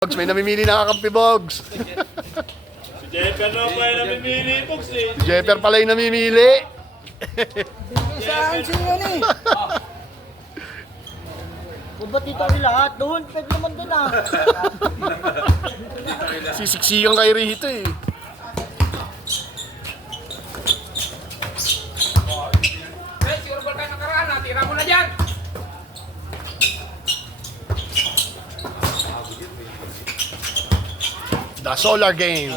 Bogs, may namimili na kakampi, Bogs. Si Jeffer na pa yung namimili, Bogs eh. Si Jeffer pala yung namimili. Saan siya yan eh? Ba't dito ang lahat? Doon, pwede naman doon ah. Sisiksikan kay Rito eh. Siguro ba kayo nakaraan? Natira mo na dyan! The Solar Game.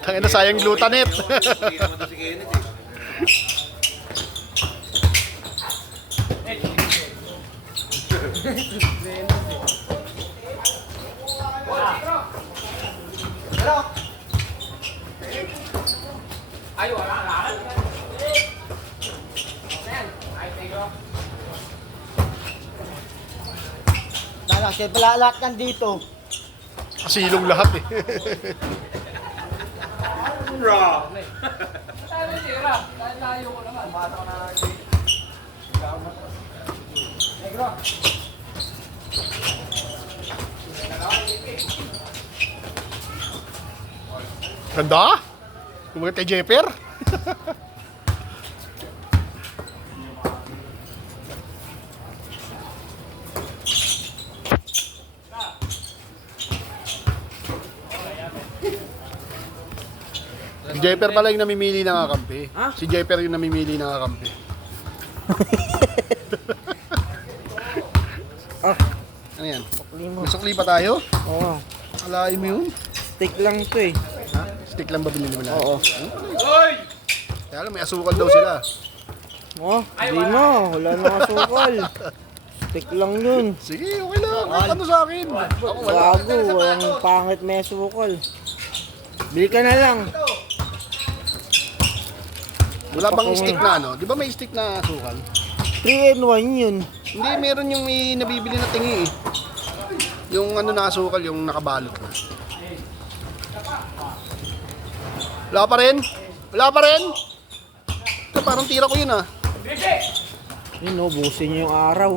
Tangina, sayang glutanet. Ay, wala ka. Dalang, kaya pala lahat nandito. Kasilong lahat eh. Raw! Tayo natira. Dahil layo ko naman. Bata ko na Negro. Ganda? Kumagat kay Jeffer. Si Jeffer pala yung namimili ng kakampi. Si Jeffer yung namimili ng kakampi. Ano yan? Sukli mo. May sukli pa tayo? Oo. Alain mo yun? Stick lang ito eh. Ha? Stick lang ba binili mo na? Oo. Hoy! Kaya lang may asukal daw sila. Oh, hindi mo. Wala nang asukal. Stick lang yun. Sige, okay lang. Kahit ano sa akin. Ako wala. Bago, walang pangit may asukal. Bili ka na lang. Wala bang stick na ano? Di ba may stick na asukal? 3-in-1 yun. Hindi, meron yung may nabibili na tingi eh. Yung ano na asukal, yung nakabalot na. Wala pa rin? Wala pa rin? Ito, parang tira ko yun ah. Yun no, busin niyo yung araw.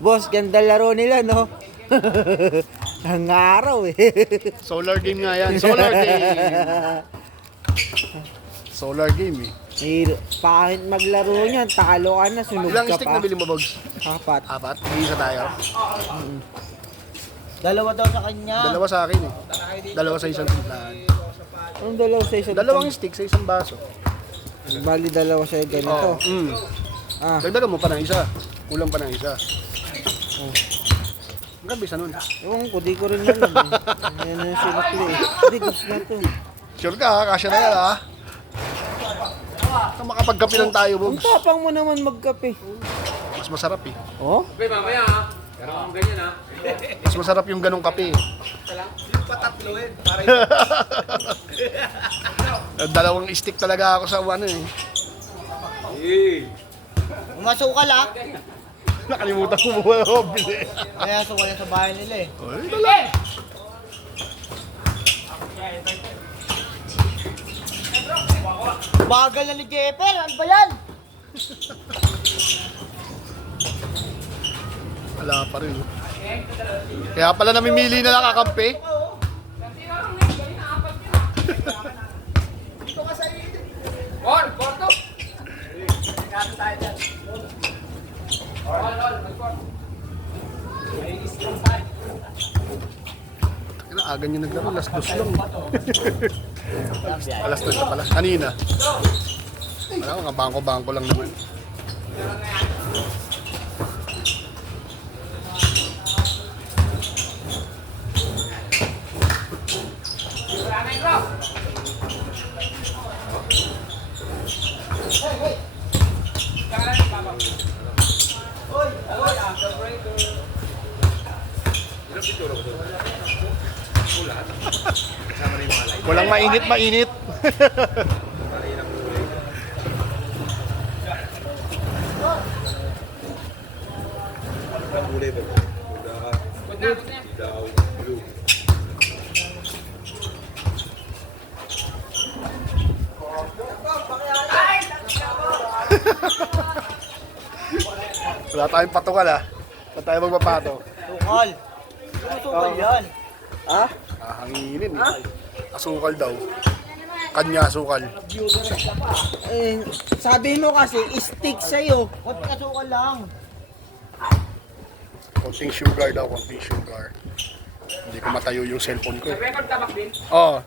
Boss, ganda laro nila no. Ang araw eh. Solar game nga yan. Solar game. Solar game eh. Pangit maglaro niyan, talo ka na, sunog Ilang ka stick pa. na bili mo, Bogs? 4. Apat? Isa tayo? Dalawa daw sa kanya. Dalawa sa akin eh. Dalawa sa isang tindahan. Anong dalawa sa isa? Dalawang stick sa isang baso. Bali dalawa sa ganito. Oh, mm. Ah, Dagdagan mo pa ng isa. Kulang pa ng isa. Oh. Ang gabi sa nun. ewan ko, di ko rin alam eh. Yan yung sinukli eh. Hindi, gusto na to. Sure ka ha? Kasya na yan ha? Makapagkapi lang tayo, Ang Bogs. tapang mo naman magkape. Mas masarap eh. Oh? Okay, mamaya ha. Pero kung ganyan ha. Mas masarap yung ganong kape. Dalawang stick talaga ako sa ano eh. Umasukal ah. Nakalimutan ko mo wala ako bili. Kaya sukal yan sa bahay nila eh. Ay, dala. Bagal na ni Jeffer, ano ba yan? Wala pa rin. Oh. Kaya pala namimili na lang kakampi. Korto! Aga nyo naglaro, alas 2 lang. Alas 2 na pala. Kanina. Wala, mga bangko-bangko lang naman. Walang mainit. Kulay ba? Daw, blue. Wala tayong patukal ha. Wala tayong magpapato. Sukal. Ano sukal yan? Ha? Hanginin eh. Asukal daw. Kanya asukal. Eh, sabi mo kasi, stick sa'yo. Ba't ka sukal lang? Konting sugar daw, konting sugar. Hindi ko matayo yung cellphone ko. Record tabak din. Oo.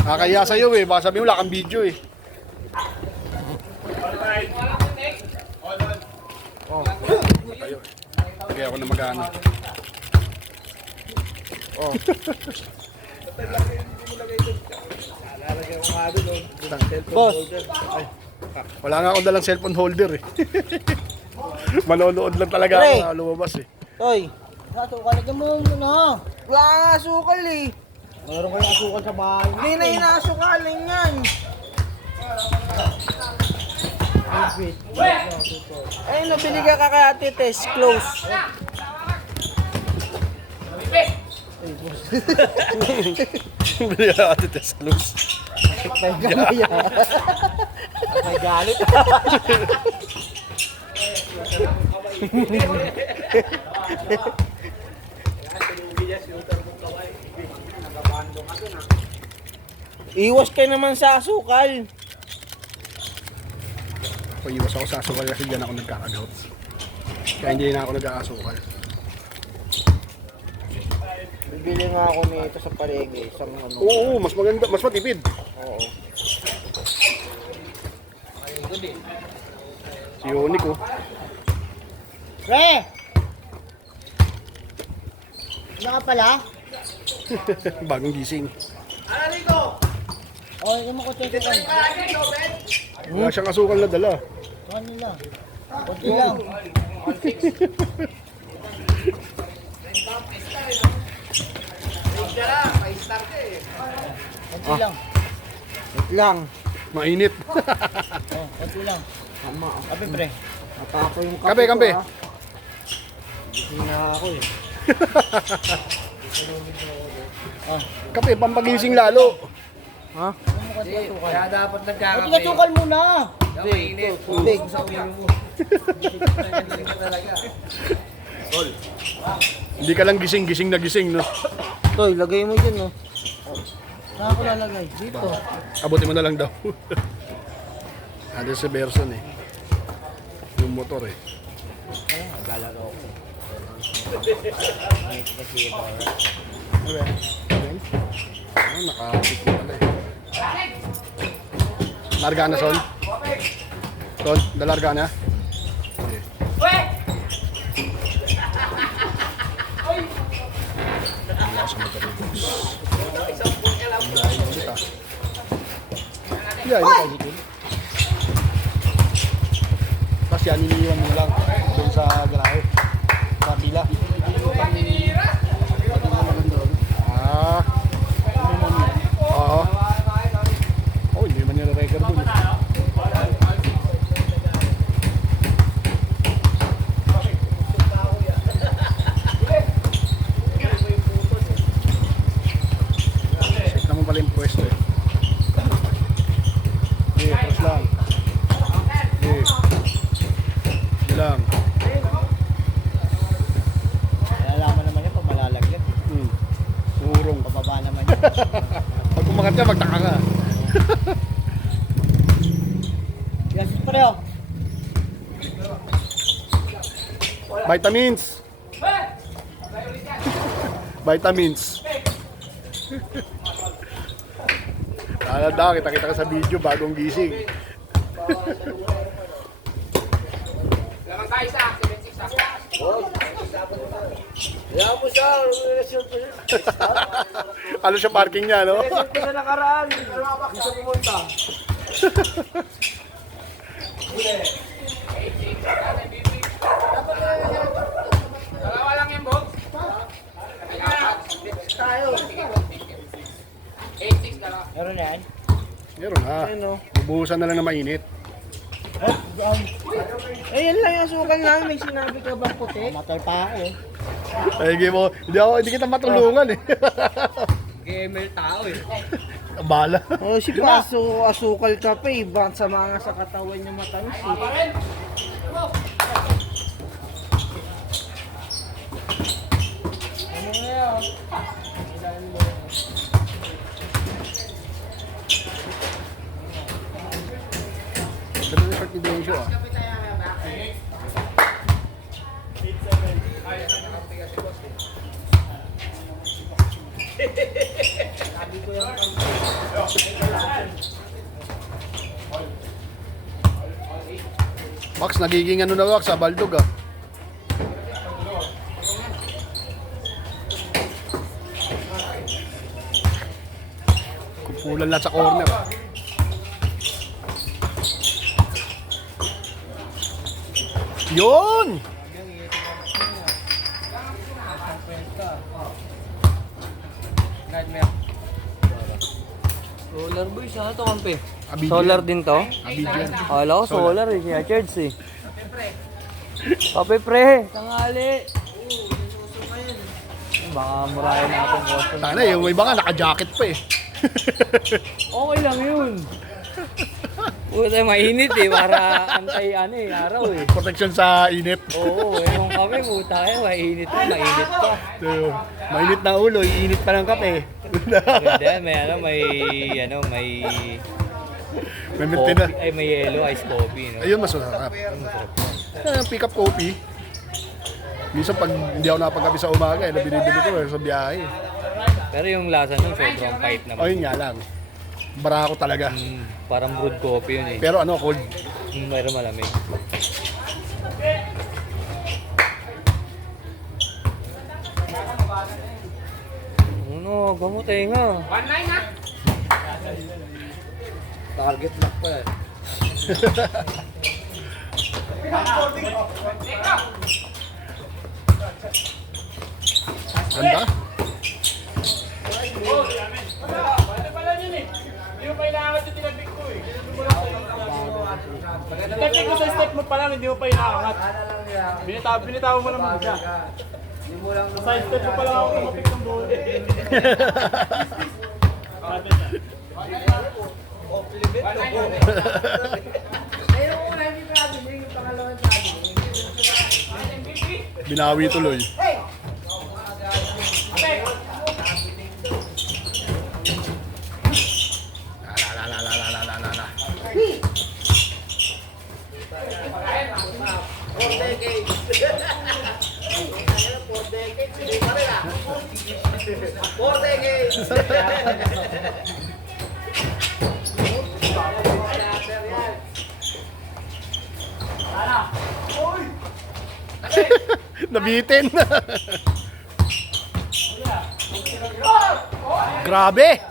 Nakakaya sa'yo eh. Baka sabi mo wala kang video eh. Oh. Tayo eh. Lagay ako na mag-ano. Oh. Boss, Wala nga akong dalang cellphone holder eh. Manonood lang talaga ako Pre. na lumabas eh. Toy. Nasukal ka mo muna. Wala nga asukal eh. Mayroon kayong asukal sa bahay. Hindi na inasukalin yan. Ay, nabili ka kay Ate Tess. Close. Bili ka ate test close. May galit. May galit. Iwas kayo naman sa asukal. Pag-iwas ako sa asukal kasi dyan ako nagkakagout. Kaya hindi na ako nag-aasukal. Bibili nga ako nito sa palengke. Isang ano. Oo, mas maganda, mas matipid. Oo. Si Unique oh. Pre! Ano ka pala? Bagong gising. Oh, yung mga kutsi ko. Wala siyang asukal na dala. Kanila. Kunti lang. Kunti lang. Wait lang. Mainit. Oh, kunti lang. Tama. Kape pre. Natako yung Kape, ko, kape. ha? Gising na ako eh. Kape, pampagising lalo. Ha? Kaya dapat nagkakape. Kunti ka sukal muna. Mainit. Tubig. Sa ulo mo. Talaga. Hindi ka lang gising, gising na gising, no? Toy, lagay mo dyan, no? Saan ako lalagay? Dito. Abutin mo na lang daw. Ano si Berson eh. Yung motor eh. Nakapit mo pala eh. Larga na, Sol? Sol, dalarga na? Wala sa magkabibos. Yeah, ini kayak gitu. Tapos yan, iniiwan mo lang doon sa garahe. Sa bila. Ah. Oo. Oh, hindi man nire-record doon. Check naman pala yung pwesto eh. Okay, tapos lang. Okay. Sige lang. Nalalaman naman yun pag malalagyan. Urong. Pababa naman yun. Pag kumakat ka, magtaka ka. Yes, pareho. Vitamins. Vitamins. Daw, kita-kita ka sa video, bagong gising. Laman tayo sa 76 sa. Kaya mo siya, relasyon pa yun. Ano siya parking niya, no? Relasyon pa sa nakaraan. Hindi siya pumunta. Dalawa lang yung box. Tayo. 86 dalawa. Meron yan? Meron ha. Ano? Bubuhusan na lang na mainit. Eh, yan lang yung sukan namin. May sinabi ka bang puti? Matay pa ako eh. Ay, hindi kita matulungan eh. Gamer tao eh. Bala. Oh, si Paso, asukal ka pa eh. Bakit sa mga sa katawan niya matamis eh. Dali na short ni Densyo ah. Max, nagiging ano na Max, abaldog ah. Kupulan lang sa corner. Yun! Solar boys, ano to kampe? Abidjan. Solar din to? Abidjan. Akala ko solar eh, siya charge eh. Kape pre, tangali. Baka murahin natin boss. Sana yung iba nga naka-jacket pa eh. Okay lang yun. Puta, mainit eh, para antay ano eh, araw eh. Protection sa init. Oo, yung kape, puta kayo, mainit pa, mainit pa. So, mainit na ulo, iinit pa ng kape. Ganda, may may May minti na. coffee, ay may yellow ice coffee, no? Ayun, masarap. Pick up coffee. Minsan pag hindi ako napagkape sa umaga, eh, binibili ko sa biyahe. Pero yung lasa nun, sobrang kahit naman. Ayun nga lang. Barako talaga. Parang brewed coffee yun eh. Pero ano, cold. Mayroon malamig. Ano, gamutin nga. Target lock pa eh. Ganda. Check ko sa step mo pa lang, hindi mo pa inaangat. Binitawan mo naman siya. Sa step mo pa lang ako kumapit ng buo. Binawi tuloy. Nabitin. Grabe.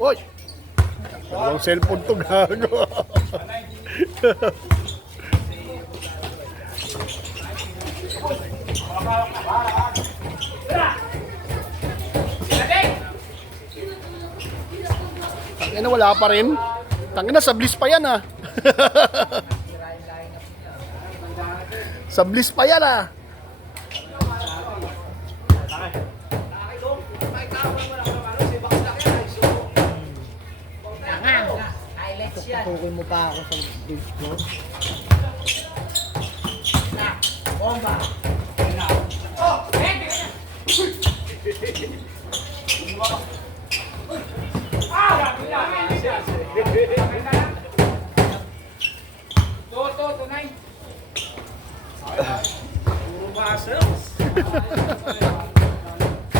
Oy. Ang cellphone to gago. Tangina, wala pa rin. Tangina, sa bliss pa yan ah. Sa bliss pa yan ah. Tukoy mo pa ako sa dish ko.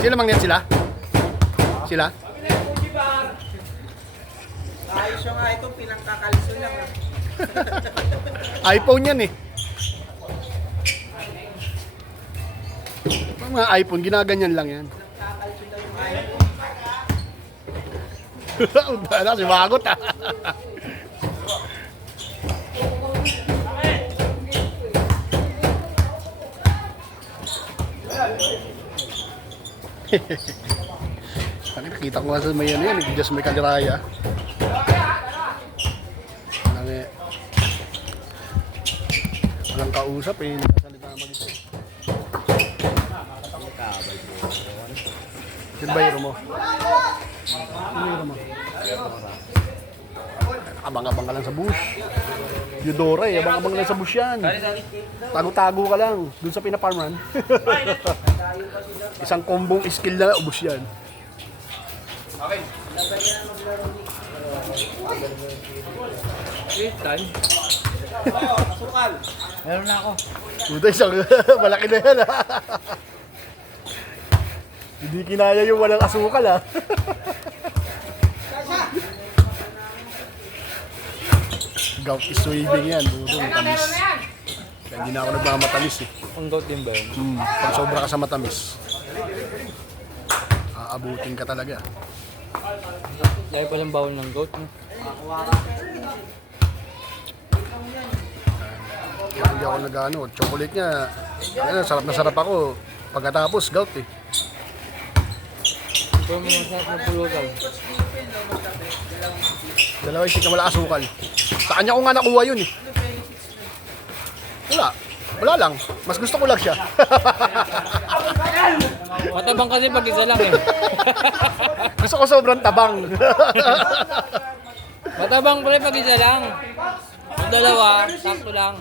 Sila mangnet sila? Sila? Ayos yung nga ito, pinangkakalso lang. iPhone yan eh. Mga iPhone, ginaganyan lang yan. Wala, si Magot ah. Nakita ko nga sa may ano yan, just may kaliraya. Walang kausap eh, nagsasalita mag-isa. Yung bayro mo? Yung bayro mo? Abang-abang ka lang sa bush. Eudora eh, abang-abang lang sa bush yan. Tago-tago ka lang, dun sa pinaparman. Isang kombong skill na ubos yan. Meron na ako. Puta, isang malaki na yan ha. Hindi kinaya yung walang asukal ha. Gout is waving yan, budo, matamis. Kaya hindi na ako nagmamatamis eh. Ang goat din ba yun? Pag sobra ka sa matamis, aabutin ka talaga. Dahil palang bawal ng goat, no? Kaya hindi ako nag-ano, chocolate niya, ayun, sarap na sarap ako. Pagkatapos, gout eh. Ito mo masarap na pulutan. Dalawa yung wala asukal. Sa kanya ko nga nakuha yun eh. Wala lang. Mas gusto ko lang siya. Matabang kasi pag isa lang eh. Gusto ko sobrang tabang. Matabang pre pag isa lang. Yung dalawa, sakto lang.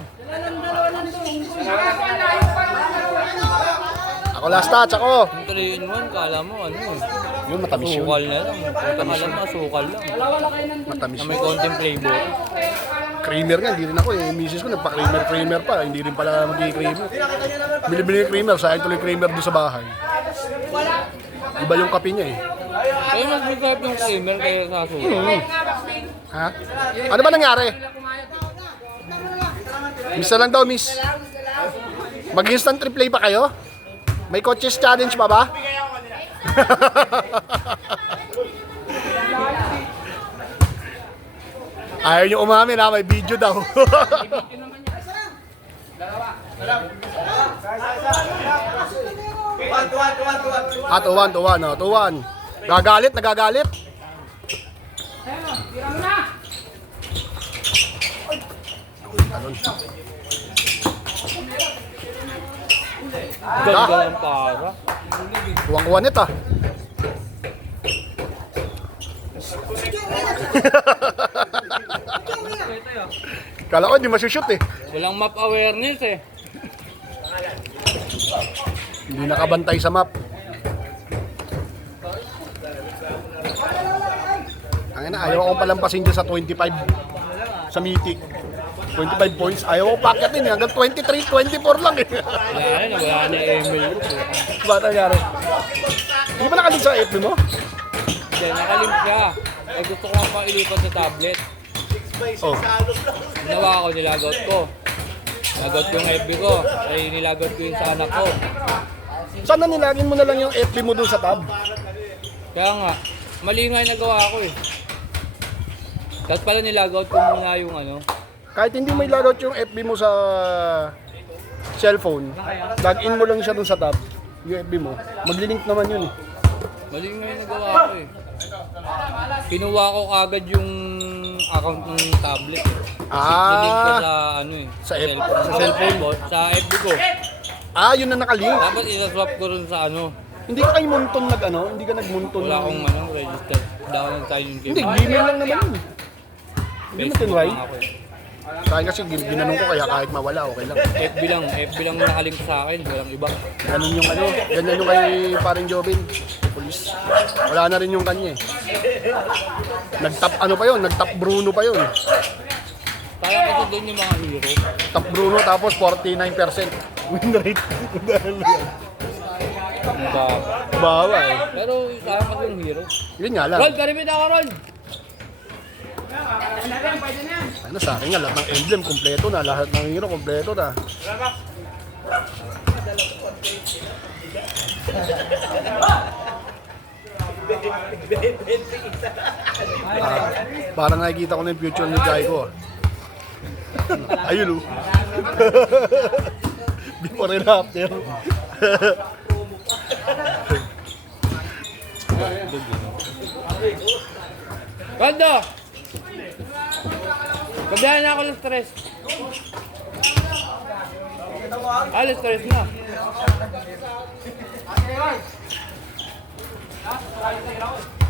Ako last touch, ako. Yung 3-in-1, kala mo ano eh. Yun, matamis yun. Sukal na lang. Puta ka lang, sukal lang. Matamis Na yun. may konting flavor. Creamer nga, hindi rin ako eh. Yung misis ko nagpa-creamer pa. Hindi rin pala mag-i-creamer. Bili-bili yung creamer, sayang tuloy creamer doon sa bahay. Iba yung kape niya eh. Kaya mas masarap yung creamer kaya sa sukal. Ha? Ano ba nangyari? Miss na lang daw, miss. Mag-instant replay pa kayo? May coaches challenge pa ba? Ayaw nyo umamin ha, may video daw. Tuwan, tuwan, oh, tuwan. Nagagalit, nagagalit. Ganda ng para. Kuwang-kuwan ito ah. Kala ko hindi masushoot eh. Walang map awareness eh. Hindi nakabantay sa map. Ang ina, ayaw akong palampasin dyan sa 25 sa Mythic. 25 points. Ayaw akong pakyatin eh. Hanggang 23, 24 lang eh. Wala na Emil. Ba't nangyari? Hindi ba nakalig sa FB mo? Hindi, nakalimp siya. Ay gusto ko nga pa ilipat sa tablet. Oh. Ginawa ko, nilagot ko. Nilagot ko yung FB ko. Ay nilagot ko yung sa anak ko. Sana nilagin mo na lang yung FB mo dun sa tab. Kaya nga, mali nga yung nagawa ko eh. Tapos pala nilagot ko muna yung ano. Kahit hindi mo i-logout yung FB mo sa cellphone, log in mo lang siya dun sa tab, yung FB mo, magli-link naman yun eh. Mali nga yung nagawa ko eh. Kinuha ko kagad yung account ng tablet. Nilink ko sa ano eh. Sa cellphone. Sa FB ko. Yun na nakalink. Tapos isa-swap ko rin sa ano. Hindi ka kayo munton nag-ano, hindi ka nagmunton. Wala akong ano, register. Hindi ako nag-sign in. Hindi, Gmail lang naman yun. Hindi mo tinry. lang ako eh. Kaya kasi ginanong ko kaya kahit mawala, okay lang. FB lang nakalink sa akin, walang iba. Ganun yung ano, ganyan yung kay paring Jobin, police. Wala na rin yung kanya eh. Nag-top ano pa yun, nag-top Bruno pa yun. Kaya kasi doon yung mga hero. Top Bruno tapos 49% win rate. Ang baba. Bawa eh. Pero sa akin kasi yung hero. Yun nga lang. Rol, karibit ako, Rol! Ano sa akin nga, lahat ng emblem kompleto na, lahat ng hero kompleto na. Parang nakikita ko na yung future ni Jai ko. Ayun oh. Before and after. Dog, you know. Baldo! Kabihan na ako ng stress. Stress na.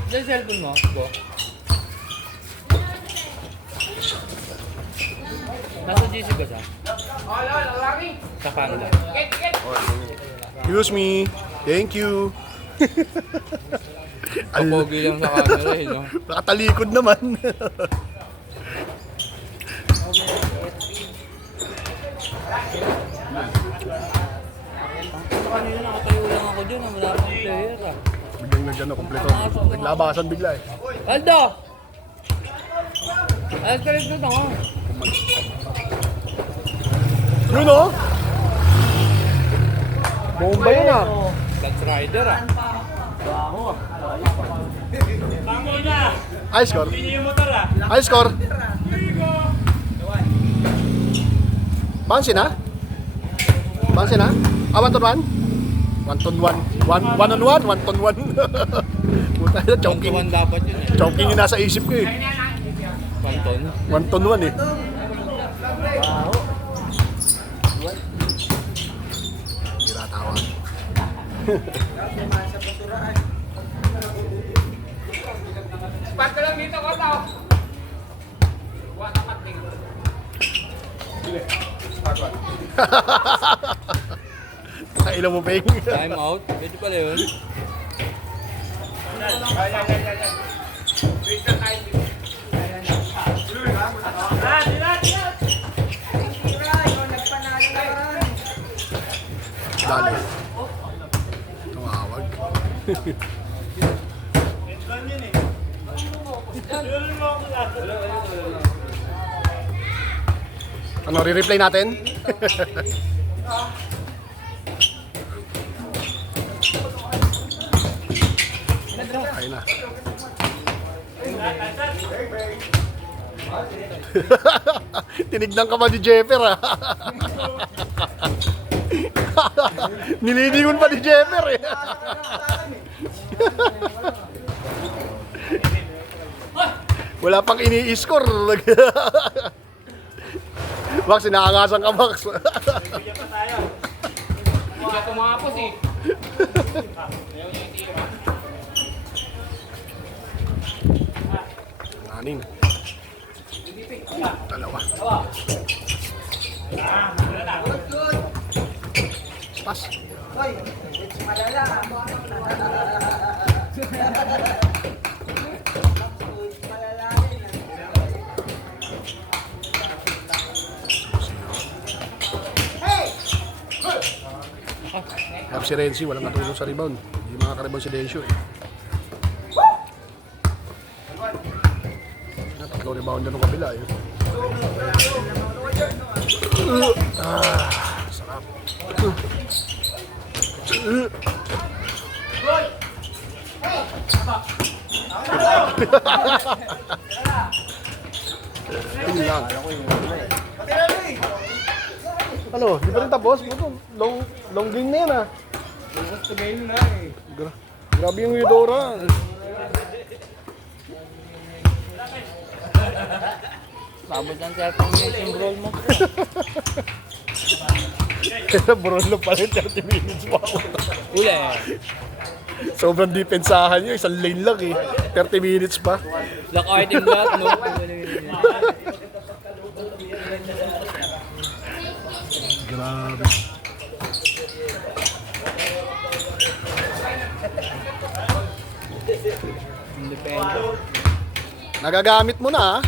Diyan cellphone mo, Bo. Nasa GC ba siya? Sa Canada. Excuse me. Thank you. Kapogi lang sa camera eh, no? Nakatalikod naman. Kanina nakatayo lang ako dyan, wala akong player ah. Biglang na dyan, kompleto. Naglabasan bigla eh. Aldo! Alas ka rin doon ako. Yun oh! Bomba yun ah! Dance rider ah. Tango na! High score. Pili yung motor ah! High score. Bansi na? Bansi na? Ah, 1 to 1? 1 to 1. 1 on 1? 1 to 1. Puta na, choking. Tuwan dapat yun eh. Choking yung nasa isip ko eh. Panton. 1 to 1 eh. Tira-tawa. Kailan mo, Peng? Time out. Pwede pala yun. Dali. Tumawag. Ano, re-replay natin? Ayun na. Tinignan ka ba ni Jeffer ah? Nililingon pa ni Jeffer eh. Wala pang ini-score. Max, inaangasan ka, Max. Hindi ka tumapos eh. Anin. Dalawa. Pas. Kaya si Renzi, walang natulong sa rebound. Hindi makaka-rebound si Densyo eh. Tatlo rebound na nung kabila eh. Sarap. Ayun lang. Ano, di pa rin tapos? Long game na yan ah. Grabe yung Eudora. Sabot lang sa yung roll mo. Kaya Borolo pa rin 30 minutes pa ako. Uli. Sobrang depensahan nyo, isang lane lang eh. 30 minutes pa. Lock item lahat, no? Grabe. Independent. Nagagamit mo na ah.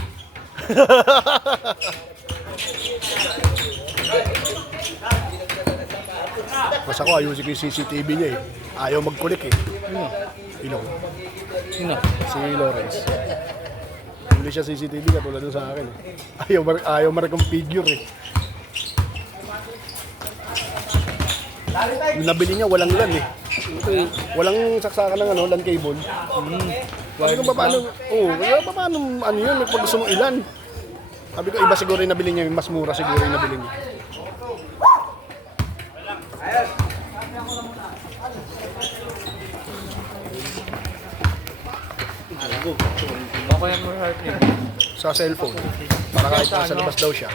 Mas ako ayusin ko yung CCTV niya eh. Ayaw mag-click eh. Ilong. Sino? Si Lawrence. Hindi siya CCTV katulad nun sa akin eh. Ayaw ma-reconfigure eh. Yung nabili niya walang LAN eh. Walang saksakan ng ano, LAN cable. Sabi ko paano, paano ano yun, pag gusto mong ilan. Sabi ko iba siguro yung nabili niya, mas mura siguro yung nabili niya. Bakuyan mo sa atin. sa cellphone. Para kahit nasa labas daw siya.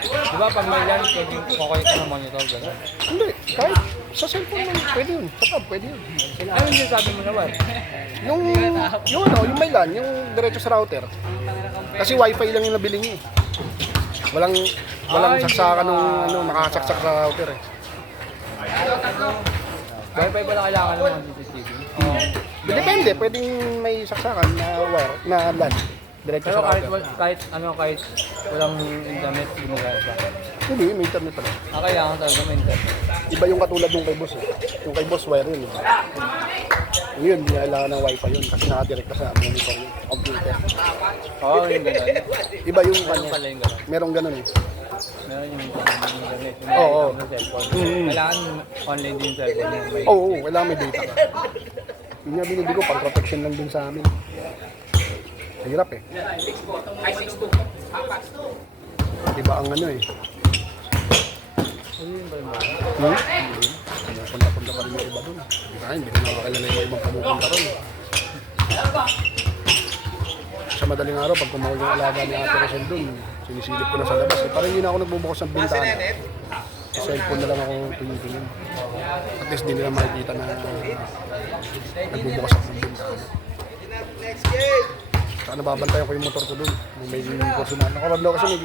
Di ba pag may yan, pwedeng kukunin ka ng monitor, gano'n? Hindi, kahit sa cellphone lang, pwede yun. Sa tab, pwede yun. Ano yung sabi mo naman? Yung may LAN, yung diretso sa router. Kasi wifi lang yung nabili niya eh. Walang saksakan nung nakasaksak sa router eh. Wi-Fi pala kailangan ng mga CCTV. Depende, pwedeng may saksakan na wire, na LAN. Diretso Pero sa kahit, router. kahit walang internet, gumagaya siya. Hindi, may internet pala. Kailangan talaga may internet. Iba yung katulad nung kay boss eh. Yung kay boss wire yun eh. Yun, kailangan ng wifi yun kasi nakadirect ka sa monitor yun, computer. Oo, yung gano'n. Iba yung Ano kanya. pala yung gano'n? Merong ganun eh. Meron yung internet. Yung Oo. yung cellphone. Mm. Kailangan online din yung cellphone mo. May Oo, kailangan may data ka. Yun nga binili ko, pang protection lang dun sa amin. Hirap eh. Iba ang ano eh. Punta-punta pa rin yung iba dun. Hindi ko nakakilala yung ibang pumupunta rin. Sa madaling araw, pag kumawal yung alaga ni Ate Rosel dun, sinisilip ko na sa labas. Parang hindi na ako nagbubukas ng bintana. Sa cellphone na lang ako tingin-tingin. At least di nila makikita na nagbubukas ako ng bintana. Saka nababantayan ko yung motor ko dun. Nung may personal. Nakarablaw kasi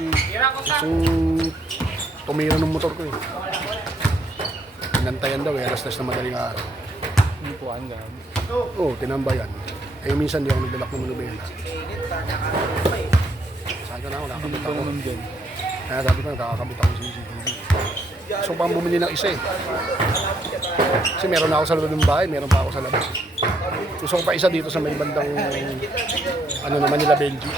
gustong tumira ng motor ko eh. Pinantayan daw eh, alas-tas na madaling araw. Yung puwan, gano'n. Oo, tinambayan. Eh minsan di ako nagdalak ng manubela. Saan ka na ako, nakakabit ako. Kaya sabi ko, nakakabit ako sa CCTV. So pang bumili ng isa eh. Kasi meron na ako sa loob ng bahay, meron pa ako sa labas. Gusto ko pa isa dito sa may bandang ano naman nila Belgium.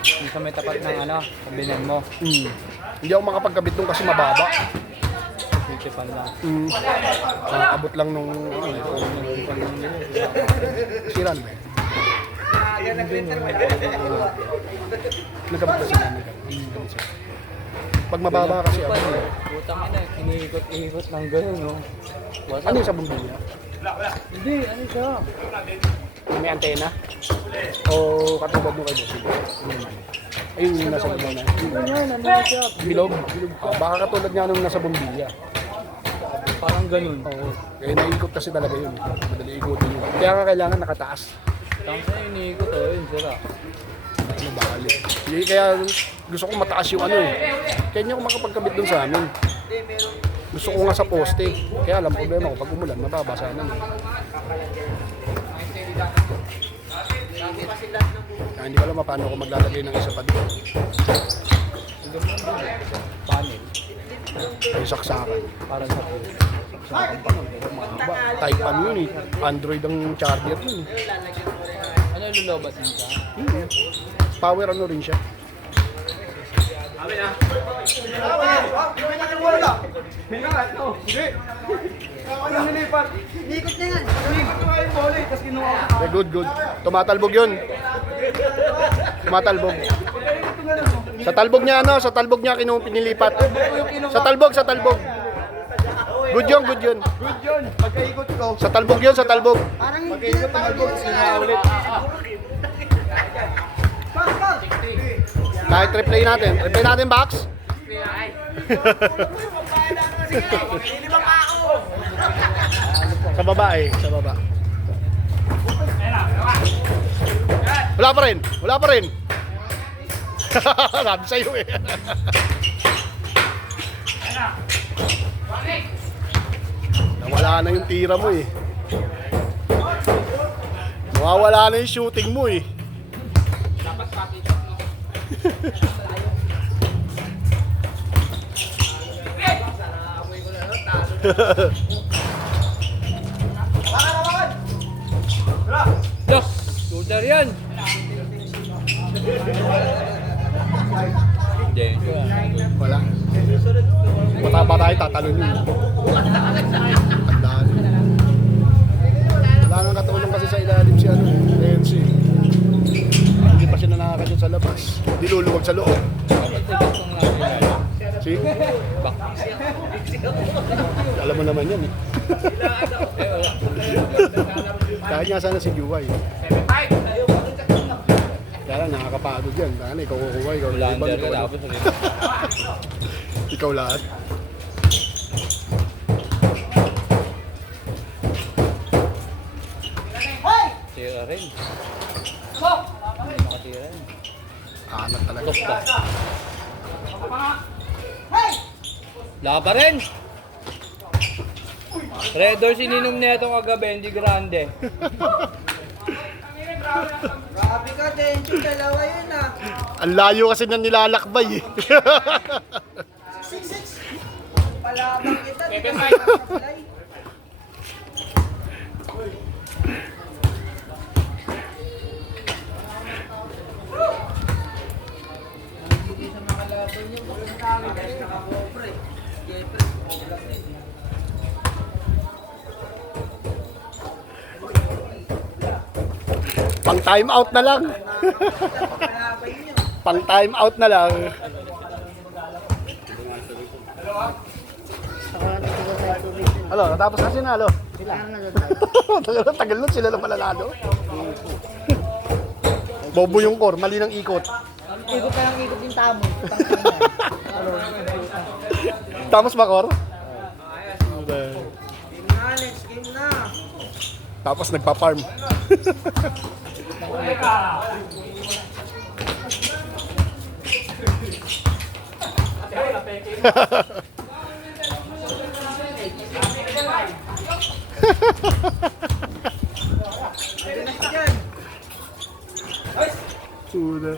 Yung sa may tapat ng kabinan mo. Hindi ako makapagkabit nung kasi mababa. Titipan lang. Nakakabot lang nung siran ba eh. Nagkabit na sila. Pag mababa kasi ako. Putang ina, iniikot-ikot ng gano'n, no? Ano yung sa bombilya? Hindi, ano siya? May antena? O katulad nung kay Boss? Ayun yung nasa bombilya na. Bilog? Baka katulad nga nung nasa bombilya. Parang ganun. Oo. Kaya naikot kasi talaga yun. Madali ikutin yun. Kaya nga kailangan nakataas. Tama na iniikot, yun, sira. Ano bali. Kaya gusto ko mataas yung ano eh. Kaya hindi ako makapagkabit dun sa amin. Gusto ko nga sa poste. Kaya alam, problema ko pag umulan, mababasa na. Kaya hindi ko alam paano ako maglalagay ng isa pa dito. Panel. Ay saksakan. Parang sa pool. Saksakan pa nga. Mahaba. Type ano yun eh. Android ang charger yun. Ano yung lulobat niya siya? Power ano rin siya. Okay, good. Tumatalbog yun. Tumatalbog. Sa talbog niya pinilipat. Sa talbog. Good yun. Pagkaikot ko, Sa talbog. pagkaikot ng albog, sinaulit. Kahit replay natin, Box. Sa baba. Wala pa rin. Sabi sa'yo eh. Nawala na yung tira mo eh. Nawawala na yung shooting mo eh. Yo! Shooter yan! Hindi. Wala. Mataba tayo, tatalon yun. Tandaan. Wala nang katulong kasi sa ilalim si ANC. Hindi pa siya nakakasyon sa labas. Diluluwag sa loob. Dapat sa gantong natin. Si? Alam mo naman yan eh. Kahit nga sana si Juway. Kaya lang, nakakapagod yan. Dahil ikaw kukuha, ikaw Lander ikaw, ka tapos. ikaw lahat. Tira rin. Nakatira rin. Anak talaga. Top ka. Laka pa rin. Red Doors ininom na itong kagabi, hindi grande. Grabe ka, Dencho. Dalawa yun ah. Ang layo kasi na nilalakbay eh. 6-6. Palabang kita. Pang time out na lang. Pang time out na lang. Alo, natapos na sinalo. Tagal nun sila na malalalo. Bobo yung core, mali ng ikot. Ikot pa yung ikot yung tamo. Tapos ba core? Game na, next game na. Tapos nagpa-farm. Sudah.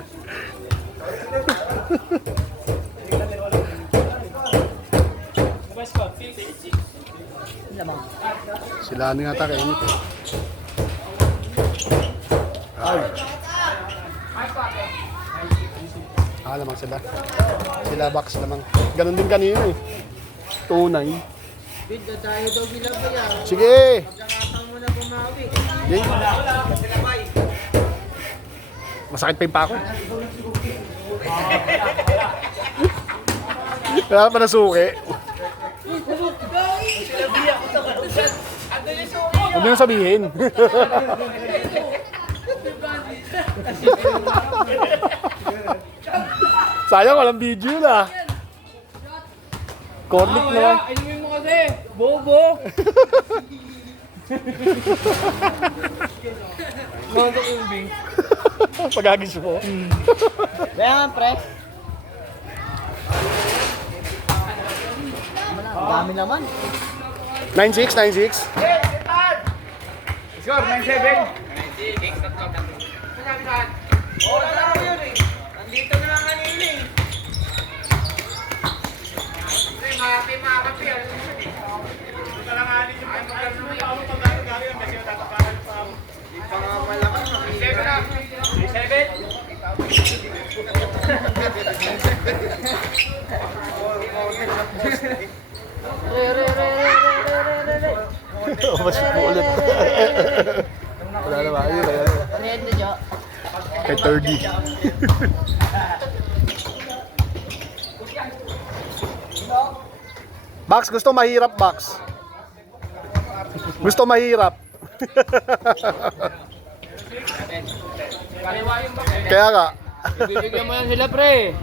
Sila ano yata kayo nito. Ay. Lamang sila. Sila box lamang. Ganon din kanina eh. Tunay. Bid, tayo daw gilabay ah. Sige. Pagkakataon mo na bumawi. Sige. Masakit pa yung pako. Wala pa na suki. Ano yung sabihin? Sayang, walang video na. Cornic na lang. Inumin mo kasi. Bobo. Nontok yung bing. Pagagis mo. Kaya nga, pre. Ang dami naman. 9-6, 9-6. Score, 9-7. Wala na ako yun eh. Nandito na lang kanina eh. Mas ulit. Wala na ba? Ayun, ayun. Rendo, Jo. Kay 30. Box, gusto mahirap, Box. Gusto mahirap. Kaya nga. Ibibigyan mo yan sila, pre.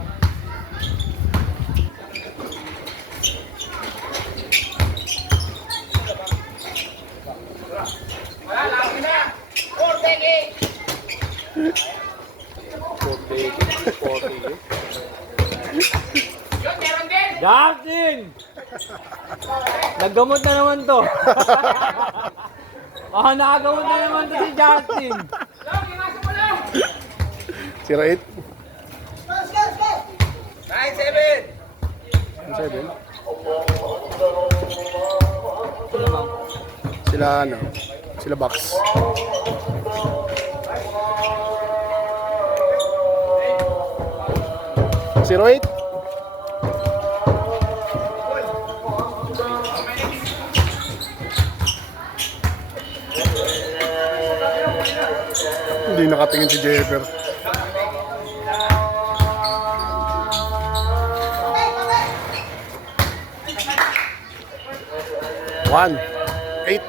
Justin! Naggamot na naman to. Nakagamot na naman to si Justin. Si Rait. 9-7! 7. Sila ano? Sila Box. Si Rait. Hindi nakatingin si Jeffer. 1-8.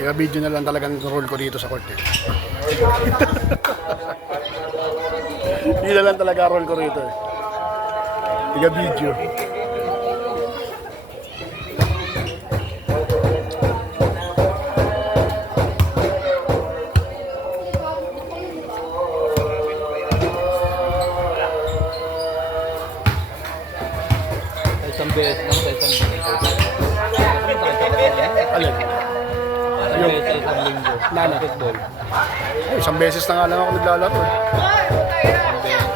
Kaya video na lang talagang roll ko dito sa court eh. Yun na lang talaga roll ko rito eh. Kaya video. Isang beses lang sa isang linggo. Alin? Isang beses sa isang linggo. Basketball. Ay, isang beses na nga lang ako naglalaro eh.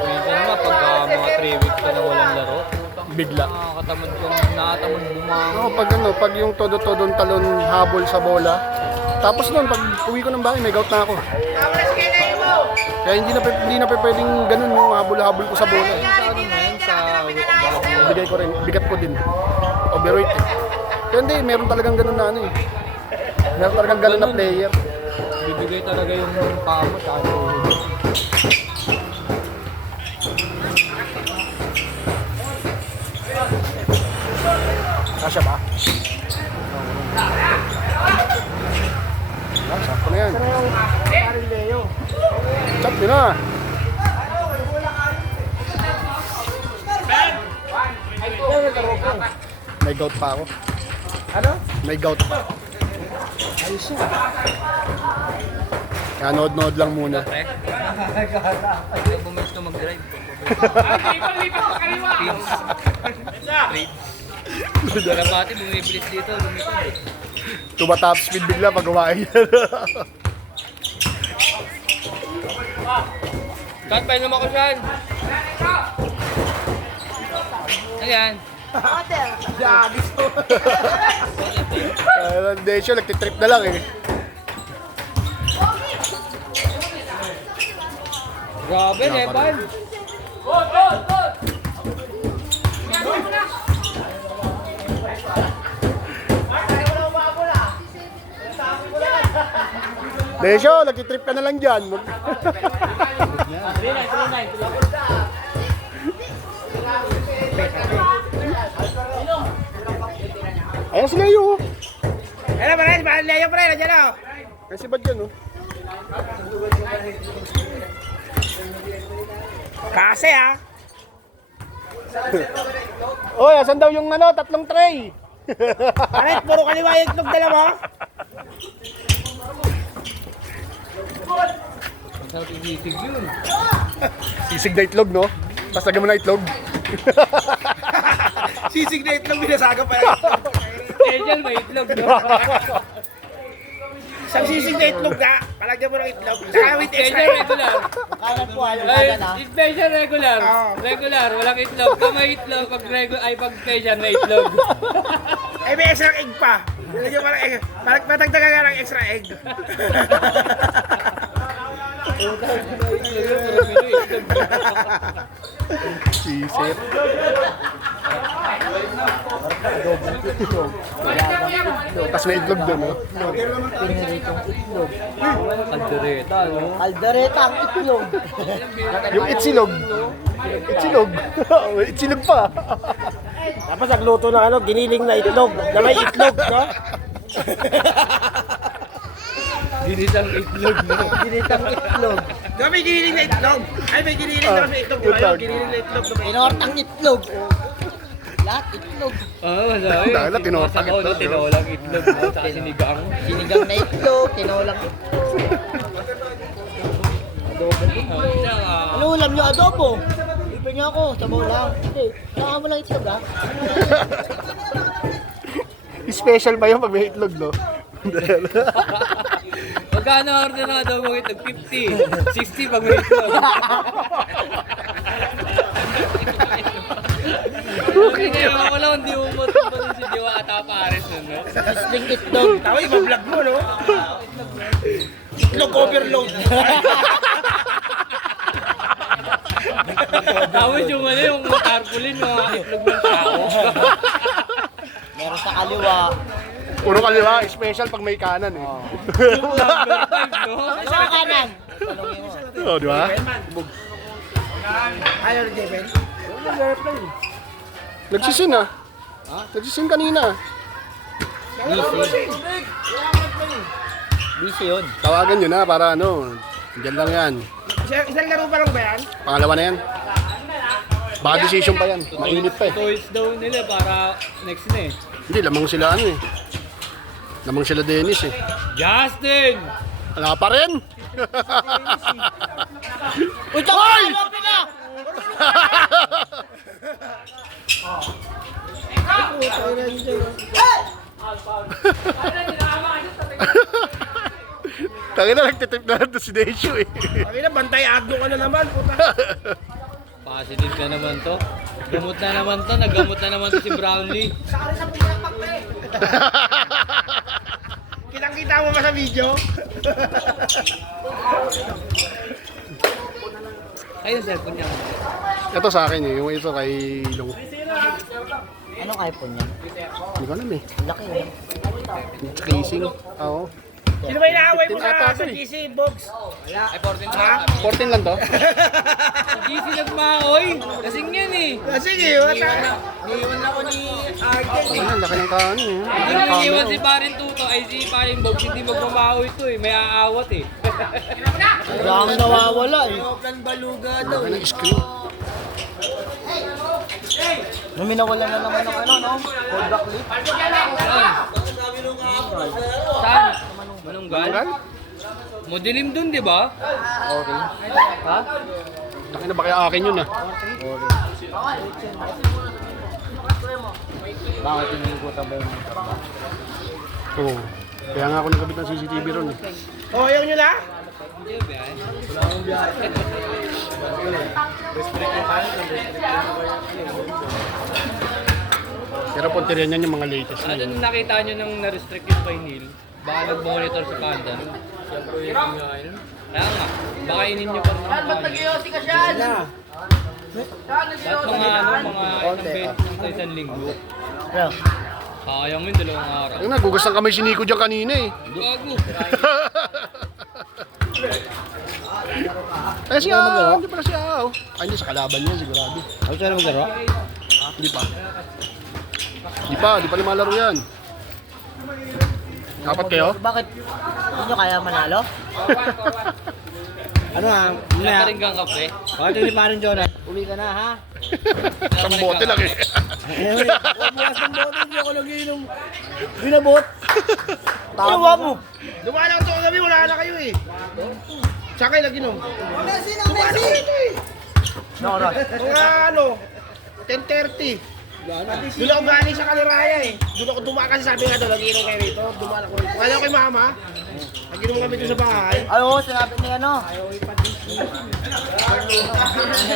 Minsan naman pagka mga 3 weeks ka na walang laro, Bigla. nakatamad bumangon. Oo, pag yung todo-todong talon habol sa bola. Tapos nun, pag uwi ko ng bahay, may gout na ako. Kaya hindi na pwedeng ganun yung habol-habol ko sa bola. Sa ano ngayon, sa Bigay ko rin, bigat ko din. Overweight eh. Kaya hindi, meron talagang ganun na ano eh. Meron talagang ganun na player. bibigay talaga yung paa mo sa ano. Kasya ba? Sakto na yan. Sakto na. May gout pa ako. Ano? May gout pa. Ayos yun. Kaya nood-nood lang muna. Hindi bumalik ka mag-drive. Teams. Trade. Karabati bumibilis dito. Lumipad. Tuba top speed bigla pag kumain yan. Saan pa inom ako saan? Ano yan? Hindi siya, nagtitrip na lang eh. Grabe, Levan. Desyo, nagtitrip ka na lang dyan. Ayan si Leo. Ano ba rin? Mahal na yung pre, nandiyan na. Ayan si Bad yan oh. Kasi ah. Oy, asan daw yung ano, tatlong tray? Arit, puro kaliwa yung itlog dalawa. Sarap iisig yun. Sisig na itlog, no? Tapos lagyan mo na itlog. Sisig na itlog, binasaga pa yan. Eh, dyan may itlog, no? Isang sisig na itlog na, palagyan mo ng itlog. Saka with extra. Special regular. Kanan po, ano Ay, special regular. Regular, walang itlog. Pag may itlog, pag regular, ay pag special may itlog. Eh, may extra egg pa. Lagyan mo ng egg. Patagdagan ka ng extra egg. Sisip. Tapos may itlog doon, no? Kaldereta, no? Aldereta ang itlog. Yung itsilog. Itsilog. Itsilog pa. Tapos nagluto ng ano, giniling na itlog. Na may itlog, no? Ginitang itlog, no? Ginitang itlog. Diba may giniling na itlog? Ay, may giniling na may itlog. Diba yung giniling na itlog? Inortang itlog. Lahat itlog. Oo, masabi. Dahil tinortang Sabaw, no? itlog, no? Tinolang itlog, no? Tsaka sinigang. Sinigang na itlog, tinolang itlog. Ano ulam nyo? Adobo. Iba niyo ako, sabaw lang. Hindi, kailangan mo lang itlog ha. Special pa yun pag may itlog, no? Magkano order ng adobo itlog? 50. 60 pag may itlog. Kaya ako lang, hindi mo matutunan si Diwa Ata Pares nun, no? Sisling itlog. Tama, iba-vlog mo, no? Itlog overload. Tapos yung ano, yung tarpaulin, mga itlog ng tao. Meron sa kaliwa. Puro kaliwa, special pag may kanan eh. Sa kanan. Oh, di ba? Ayaw ni Jeven? Nagsisin ah. Nagsisin kanina. Busy yun. Tawagan nyo na para ano, dyan lang yan. Isang laro pa lang ba yan? Pangalawa na yan. Baka decision pa yan. Mainit pa eh. Toys daw nila para next na eh. Hindi, lamang sila ano eh. Lamang sila Dennis eh. Justin! Wala pa rin. Uy, Hoy! Tangina, nagtitip na lang to si Deisho eh. Pagina, bantay agdo ka na naman, puta. Positive na naman to. Gamot na naman to. Naggamot na naman to si Brownlee. Kitang-kita mo ba sa video? Ayun, cellphone niya. Ito sa akin eh, yung ito kay Long. Anong iPhone niya? Hindi ko alam eh. Laki yun. Casing. Oo. Sino ba inaaway mo 15 ata sa to eh. GC box? Ay, 14 na. 14 lang to? GC nagmaoy. Kasing yan eh. Sige, wala. Niiwan ako ni Arden. Ang laki ng kaano eh. Hindi mo iniwan si Parin Tuto. Ay si Parin Bob. Hindi magmamaoy ito eh. May aawat eh. Wala kang nawawala eh. Laki ng screen. Nung minawala na naman ng ano, no? Hold back lift. Saan? Manunggal? Tanggal? Madilim dun, di ba? Okay. Ha? Laki na ba kaya akin yun ah? Bakit tinikutan ba yung Oo. Kaya nga ako nagkabit ng CCTV ron eh. Oh, ayaw nyo na? Hindi ba yan? Pero punterian yan yung mga latest. Ano nung nakita nyo nang na-restrict yung kay Neil? Baka nag-monitor sa Panda. Siyempre yun nga yun. Kaya nga, baka inin nyo pa rin. Ba't nag-iossi ka siya? Ba't mga ano, mga ilang beses sa isang linggo? Ano? Sayang yun, 2 araw. Ayun na, gugas ng kamay si Nico dyan kanina eh. Gago. Ay siya, hindi pala siya. Ay hindi, sa kalaban niya sigurado. Ay, siya na maglaro? Hindi pa. Hindi pa lumalaro yan. Dapat kayo? Bakit? Hindi nyo kaya manalo? Ano ha? Wala pa rin kang kape. Bakit hindi pa rin, Jonah? Uli ka na, ha? Isang bote lang eh. Bukas ng bote, hindi ako nagiinom. Binabot. Tawa mo. Dumala ko gabi, wala na kayo eh. Saan kayo naginom? Messi na Messi! Nora. Mga ano, 10:30. Doon ako galing sa Kaliraya eh. Doon ako dumaan kasi sabi nga doon, nagiinom kayo rito. Dumaan ako rito. Kaya ako kay mama. Nagiinom kami doon sa bahay. Ay, oo, sinabi ni ano.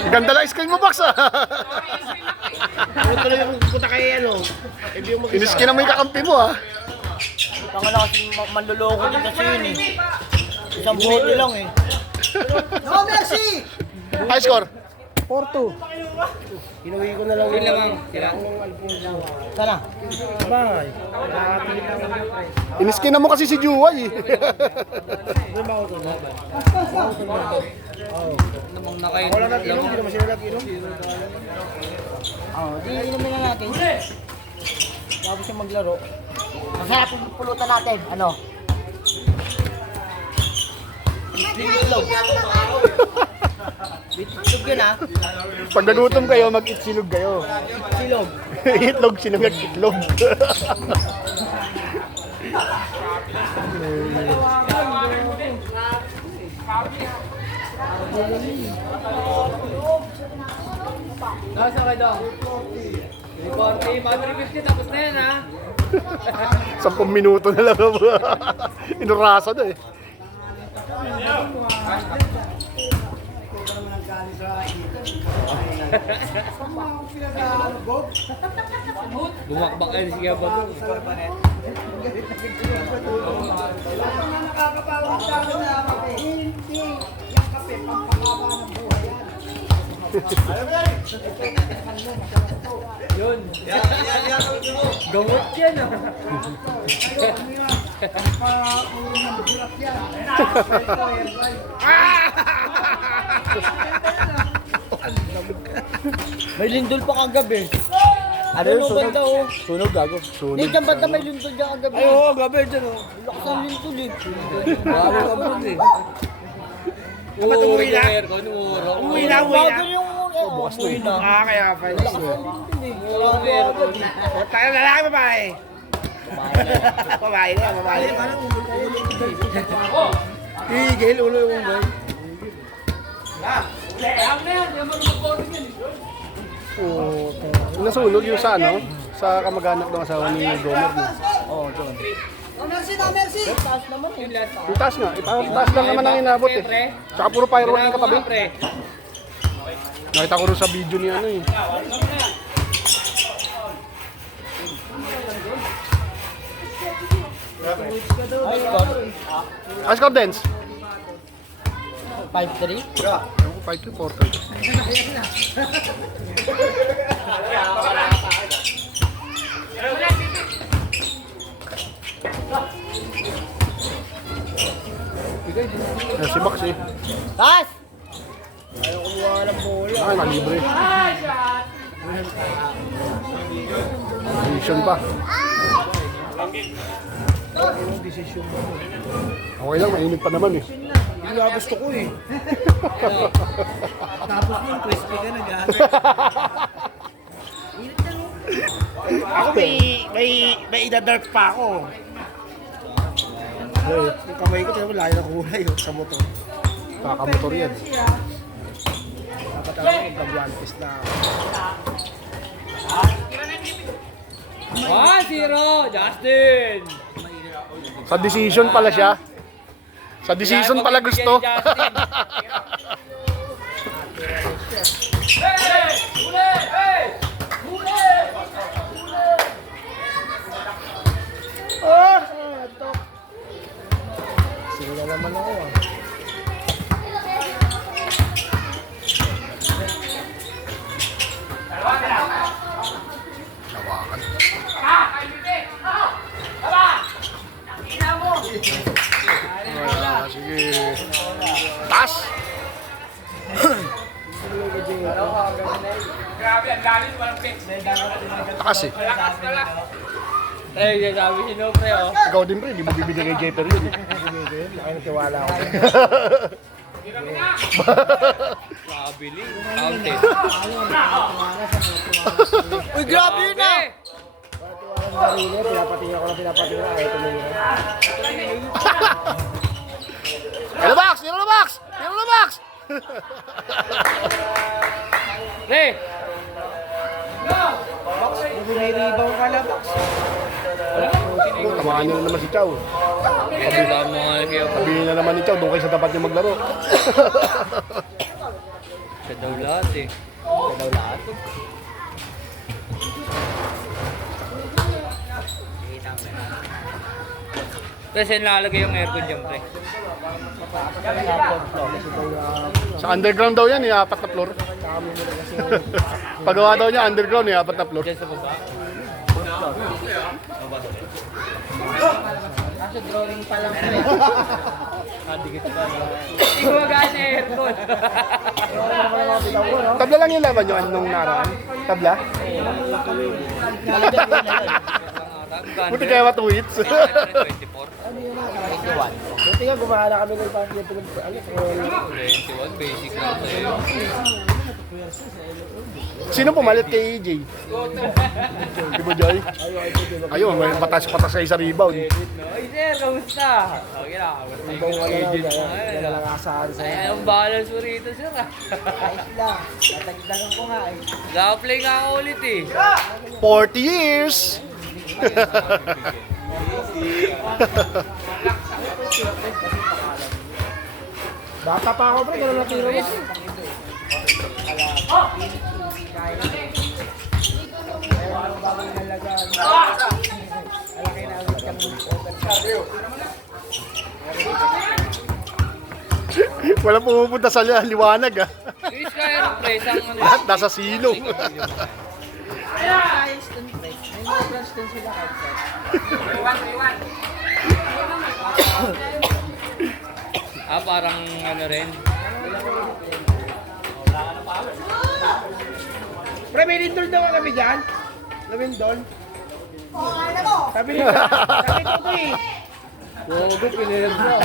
Ganda lang screen mo, Box ah. Ano tuloy yung pupunta kay ano. Hindi yung mag-isa. Iniski na may kakampi mo ah. Tanga na kasi manluloko din kasi yun eh. Isang bote lang eh. No, Mercy! High score. 4-2. Inuwi ko na lang Yun lamang sila. Sana. Bye. Iniski na mo kasi si Juway eh. Namang nakain. Wala nag-inom, hindi naman sila nag-inom. Oo, di inumin na natin. Bago siya maglaro. Masarap yung pulutan natin. Ano? Itlog. Itlog yun ha. Pag nagutom kayo, mag-itsilog kayo. Silog. Itlog, sinungat itlog. Nasa kayo daw? 340, 350 tapos na yan ha. 10 minuto na lang ako. Inurasa na eh. Bumakbak kayo siya ba doon? Yun. Gamot yan ah. May lindol pa kagabi. Ano yun, yung sunog? banda oh? Sunog gago. Hindi, Sunog. dyan banda may lindol dyan kagabi. Ay, oo, gabi dyan oh. Lakas ang lindol eh. Bago ka ba eh. Dapat umuwi na. Umuwi na. Bago yung bukas na. Ah, kaya pa. Lakas ang lindol eh. Bago agad eh. Tayo na lang, babae. Babae na, babae. Higil, ulo yung boy. Oo. Nasunog yung sa ano? Sa kamag-anak ng asawa ni Gomer. No? Oh, John. Oh, merci na, merci. Taas naman eh. Yung taas nga. Taas lang naman ang inabot eh. Tsaka puro firework yung katabi. Nakita ko rin sa video ni ano eh. Ice Cup Dance. 5-3. 5-2-4. Si Max eh. Taas! Ay, nalibre. Decision pa. Okay lang, mainit pa naman eh. Hindi nga gusto ko eh. Tapos yung crispy ka na gano'n. Ako may idadark pa ako. Yung kamay ko, tayo layo na kulay sa motor. Kakamotor yan. Dapat ako mag-one piece na. 1-0, Justin! Sa decision pala siya. Sa decision pala gusto. Justin. Sila naman ako ah. Hawakan. Sige. Tas! Takas eh. Eh, sabi si Nopre oh. Ikaw din pre, di mo bibigyan kay Jepper yun eh. Ay, natiwala ako. Nakabili. Counted. Uy, grabe yun ah! Sarili, pinapatingin ako na. Ay, tumingin. Hello Max! Hello Max! Hello Max! Pre! May rebound ka na, Box. Tamaan niyo na naman si Chow. Wala mo nga kayo. Sabihin na naman ni Chow, doon kayo sa tapat niyo maglaro. Siya daw lahat eh. Kasi nalalagay yung aircon dyan, pre. Sa underground daw yan, 4 na floor. Pagawa daw niya, underground, 4 na floor. Dyan sa baba. Nasa drawing pa lang pre. Hindi ko magaan yung aircon. Tabla lang yung laban nyo, anong naraan? Tabla? Buti kaya matuwits. 24. Buti nga, gumana kami ng party. Ano, 21, basic lang sa'yo. Sino pumalit kay AJ? Di ba, Joy? Ayun, may patas-patas kayo sa rebound. Ay, sir, kamusta? Okay na, kamusta yung agent mo ngayon. wala lang asahan sa Ay, ang balance mo rito, sir. Ayos lang. Tatagdagan ko nga eh. Ga-play nga ako ulit eh. 40 years! Bata pa ako, pre. Ganun na tiro mo. Walang pumupunta sa liwanag ah. Chris, kaya ng press ang ano. Lahat nasa silong. Ayos dun pre. May mga branch natin sila kahit saan. Parang ano rin. Pre, may lindol daw kami dyan. Lawindol. Sabi ni ko eh. Gogo, pinirm mo.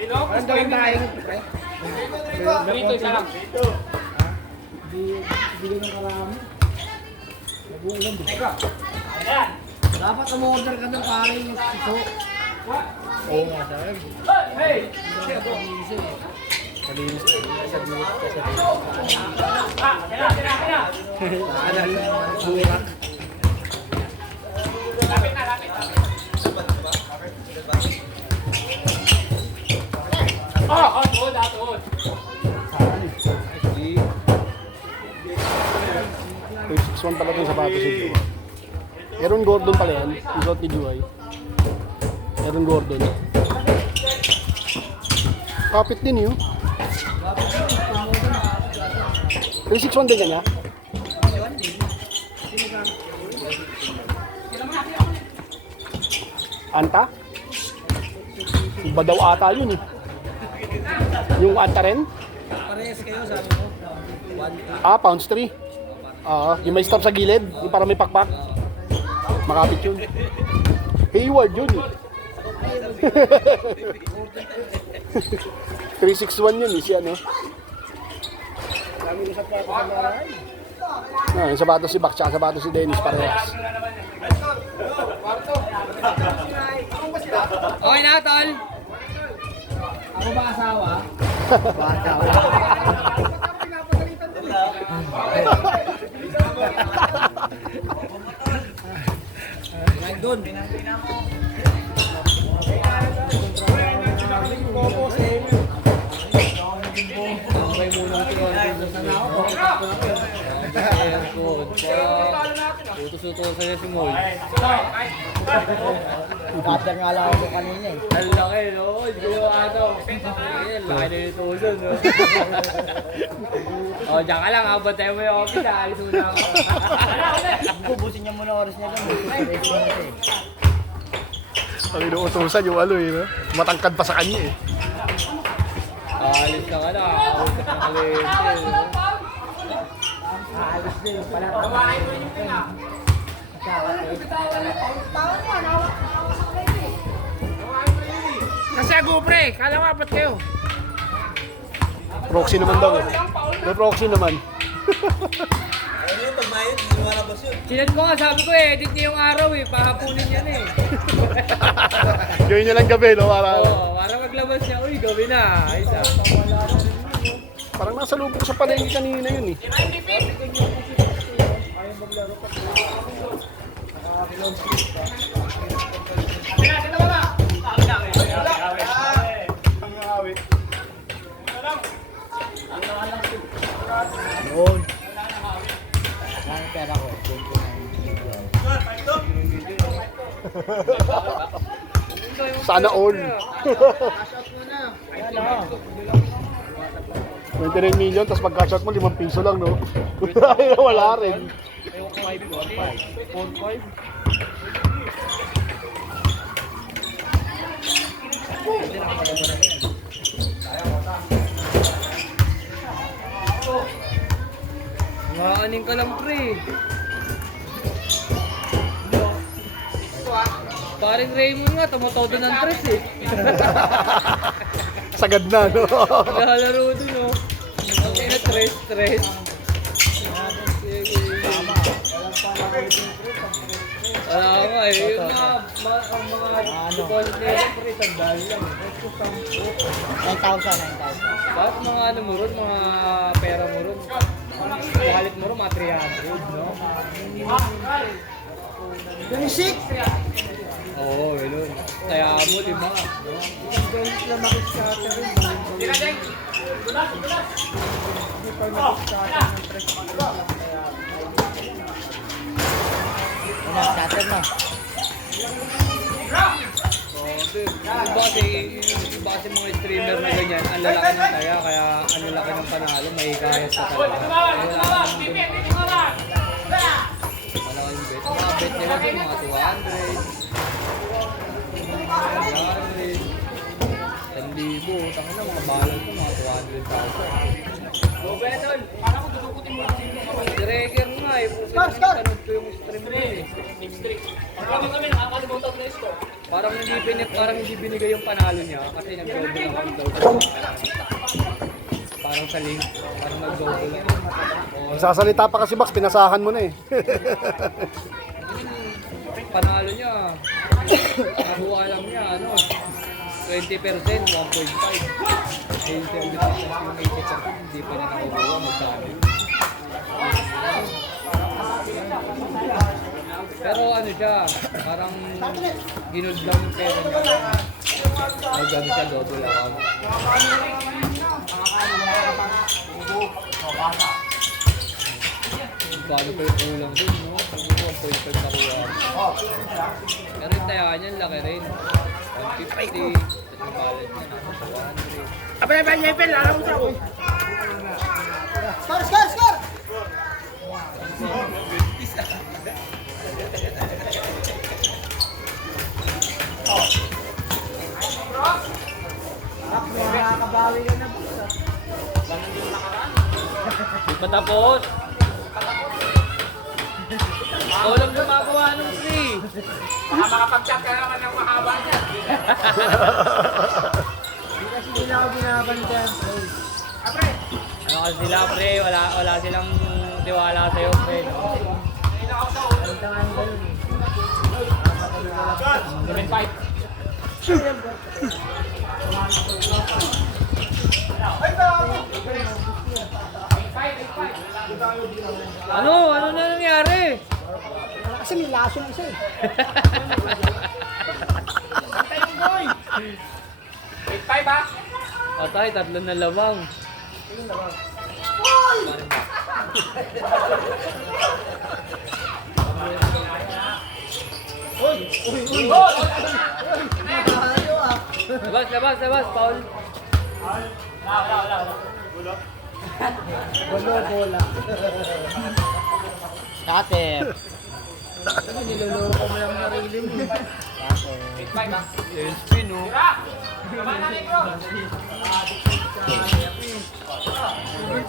Ang gawin tayo. Dito, isa lang. Dapat umorder ka ng paring ito. Oo nga, sir. Burak. Tuod. 361 pala itong sapatos ni Juway. Aaron Gordon pala yan, yung suot ni Juway. Aaron Gordon. Kapit din yun. 361 din yan, ha? Anta? Iba daw ata yun eh. Yung anta rin? Parehas kayo sabi mo. Pounds 3. Yung may stop sa gilid, yung para may pakpak. Makapit yun. Hayward yun eh. 361 yun eh, si ano. Yung sapatos si Bak, tsaka sapatos si Dennis parehas. Okay na, tol. Ako ba asawa? Doon. Tambay muna ang tututusan niya si Moy. Gader nga lang ako kanina eh. Ang laki, no? Hindi ko ano. Laki na yung tuson, no? Diyan ka lang, bantay mo yung office, alis muna ako. Bubusin niya muna oras niya lang. Ang inuutosan yung ano eh, no? Matangkad pa sa kanya eh. Alis na ka na, kausap ng kalente, no? Aalis din pala. Kasi ako pre, kala mo apat kayo. Proxy naman daw eh. May proxy naman. Sinad ko nga, sabi ko edit niya yung araw eh, pahapunin niya na eh. Gawin niya lang gabi, no? Para maglabas niya, uy, gawin na. Ayos ah. Parang nasa lubok sa palengke kanina yun eh. Yun. Ang pera ko, 29. Sana all. Ayan o. 29 million, tapos pag-cash out mo, 5 piso lang, no? Wala rin. 4-5. Maaning ka lang, pre. Paring Raymond nga, tumotodo ng tres eh. Sagad na, no? Nalaro dun, no? Ang ina, tres. Nga eh, yung mga deposit nila, pre, sandali lang. 9,000. Bakit mga ano mo ron, mga pera mo ron? Wallet mo ron, mga 300, no? Basic! Oo, ganun. Kaya mo, di ba? Scatter na. Iba kasi mga streamer na ganyan, ang lalaki ng taya, kaya ang lalaki ng panalo, may gayas ka talaga. Wala ka naman dun kasi mga 200. 1,000. Taka na, mga balag ko, mga 200,000. Gobetol, parang ko dudukutin mo kasi yung mga Dreger nga eh. Tanod ko yung stream mo eh. Parang hindi binigay yung panalo niya kasi nag-double ang daw. Parang sa link, parang nag-double. Sasalita pa kasi box, pinasahan mo na eh. Panalo niya. Nakuha lang niya, 20%, 1.5. Eh, 70% yung 80%, hindi pa niya nakukuha, magkano. Pero siya, parang ginood lang yung pera niya. Nag-ano siya, double account. Paano pa yung kulang din, no? 1.5 na kuha. Pero yung tayakan niya, laki rin. 150, tapos yung balance niya, nasa 100. Apa na ba niya, Pel? Alam mo siya ko. Score! Nakakabawi ka na po. Di pa tapos. Ikaw lang gumagawa ng free. Baka makapag-chat ka naman ng mahaba niya. Hindi kasi nila ako binabantayan. Ano kasi sila, pre? Wala silang tiwala sa'yo, pre. No? Ano na nangyari? Kasi may laso na isa eh. Patay, 3 na lamang. Labas, Paul. Bola. Cutter. Niloloko mo lang narili mo. Yung spin, no?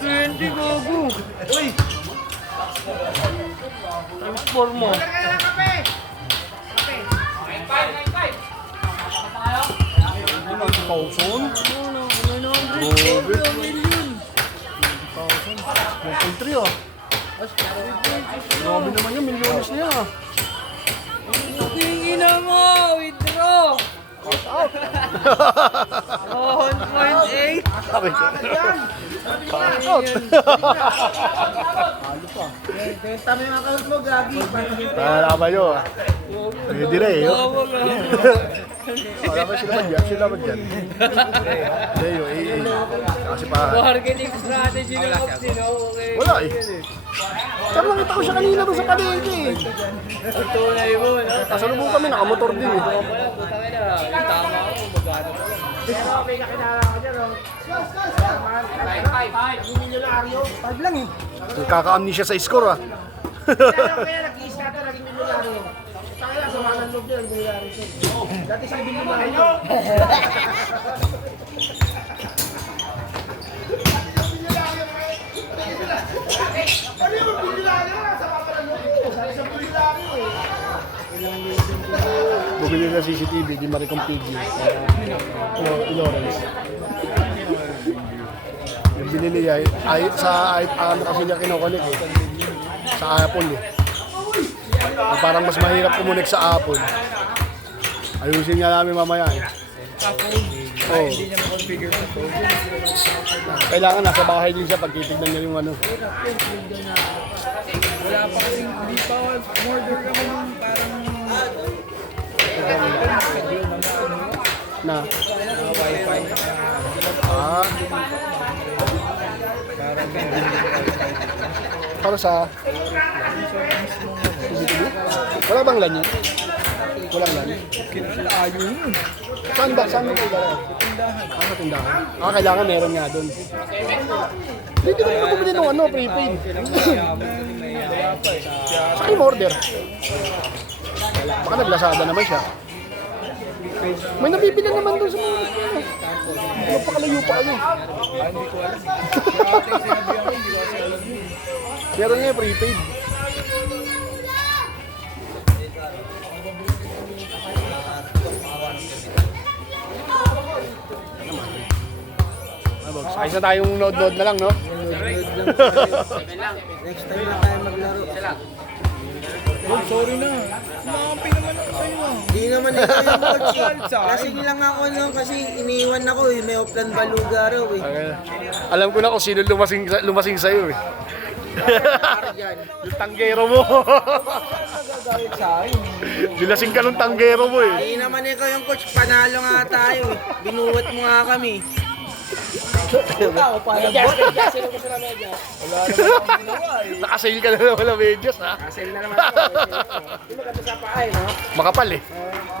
Hindi, gogo. Uy! Transform mo. Pauson? Country ah. Grabe naman yun, milyones na yan ah. Tingin na mo! Withdraw! Out! 1.8! Sabi ko. Out! Benta mo yung account mo, Gagi. Tala ba yun? Pwede na eh. Tawag ah. Wala ba sila ba dyan? Leo, kasi pa... Marketing strategy ng Ops, okay. Wala eh. Pero nakita ko siya kanina doon sa palengke eh. Ang tunay mo, no? Kasalubong kami, nakamotor din eh. Wala, puta ka na. Yung tama ako, magano pa lang. Pero may kakilala ko dyan, oh. Naging milyonaryo. 5 lang eh. Kaka-amnesia sa score ah. Kaya nag-iisa ka, naging milyonaryo. Kaya sa mga loob niya, naging milyonaryo. Dati sa milyonaryo. Ano yung milyonaryo? Sa papalalong ko. Sa milyonaryo eh. Bumili na CCTV, di maricompigil. Lawrence. Yung binili niya, ano kasi niya kinokonek eh. Sa Apple eh. Parang mas mahirap kumunik sa Apple. Ayusin nga namin mamaya eh. Oo. Hindi niya ma-configure sa phone. Kailangan nasa bahay din siya pag titignan niya yung ano. Wala pa kasi, hindi pa order kami nung parang Na. wifi. Ah. Para sa CCTV? Wala bang LAN yun? Walang LAN? Kinalayo yun. Saan mo kailangan? Tindahan. Sa tindahan? Kailangan meron nga doon. Hindi ko naman bumili ng prepaid. Silang mayaman kasi may wala pa eh. Sa akin order. Baka naglasada naman siya. May nabibili naman doon sa mga... Napakalayo pa ano. Hindi ko alam. Kaya ate yung sinabihan ko, hindi ko kasi alam yun. Meron nga prepaid. Ayos na tayong nod-nod na lang, no? Next time na tayo maglaro. Oh, sorry na. Nakampi naman ako sa'yo. Hindi naman ikaw yung coach. Lasing lang ako no, kasi iniwan ako eh. May Oplan Baluga raw eh. Alam ko na kung sino lumasing sa'yo eh. Yung tanggero mo. Nagagalit sa akin. Dilasing ka ng tanggero mo eh. Hindi naman ikaw yung coach. Panalo nga tayo eh. Binuwat mo nga kami. Wala ako parang bot. Sino ko sila medyas? Wala naman akong ginawa eh. Nakasail ka na naman wala medyas ha. Kasel na naman ako. Hindi maganda sa paay, no? Makapal eh.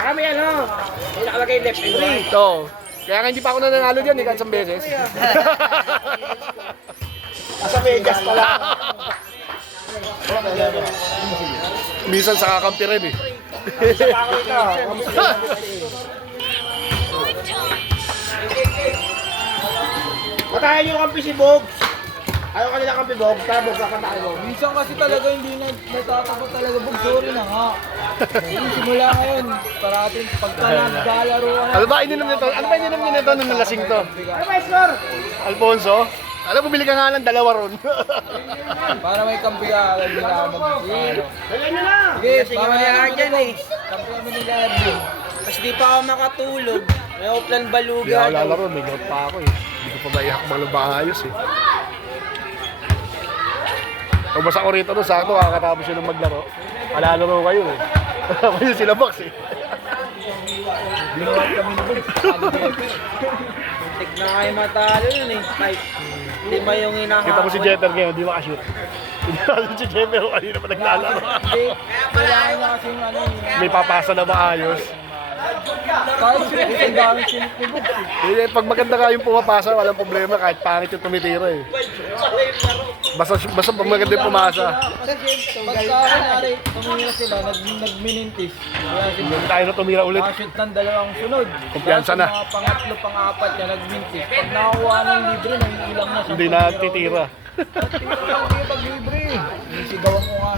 Kami ano? May nakalagay left and right. Ito. Kaya nga hindi pa ako nananalo dyan eh, kahit isang beses. Sa medyas pala. Minsan sa kakampi rin eh. Ako ito. Patayin yung kampi si Bob. Ayaw ka nila kampi Bob. Tara Bob, kapatayin mo. Minsan kasi talaga hindi na natatakot talaga. Bug, sorry na nga. Simula ngayon, parating pagka naglalaro ka na. Ano ba ininom nito? Ano ba ininom niyo nito nung nalasing to? Ano ba, score? Alfonso? Alam, bumili ka nga ng dalawa ron. Para may kampi ka, alam nila mag-ano. Dali nyo na. Sige, Kasi nga wala dyan eh. kampi kami nila Erwin. Kasi di pa ako makatulog. May Oplan Hindi Baluga. ako lalaro, may gout pa ako eh. Hindi ko pa ba ihakbang ng maayos eh. Pag ako rito no, sakto kakatapos yun ng maglaro. Alalaro kayo eh. Kayo sila box eh. Binuhat kami ni Bug. Muntik na kayo matalo yun eh. Kahit lima yung hinahawan. Kita mo si Jeter ngayon, di makashoot. Hindi natin si Jeter kanina pa naglalaro. Hindi, kailangan niya kasi ano May papasa na maayos. kahit sila ang dami sinip ni Bug. Eh, pag maganda ka yung pumapasa, walang problema kahit pangit yung tumitira eh. Basta pag maganda yung pumasa. Pagka kunyari, tumira sila, nagminintis. Kaya si Hindi tayo na tumira ulit. nakashoot ng dalawang sunod. Kumpiyansa na. Tapos mga pangatlo, pang-apat niya, nagmintis. Pag nakakuha ng libre, nangilang na siya. Hindi na titira. Tira lang kayo pag libre. Sigawan ko nga.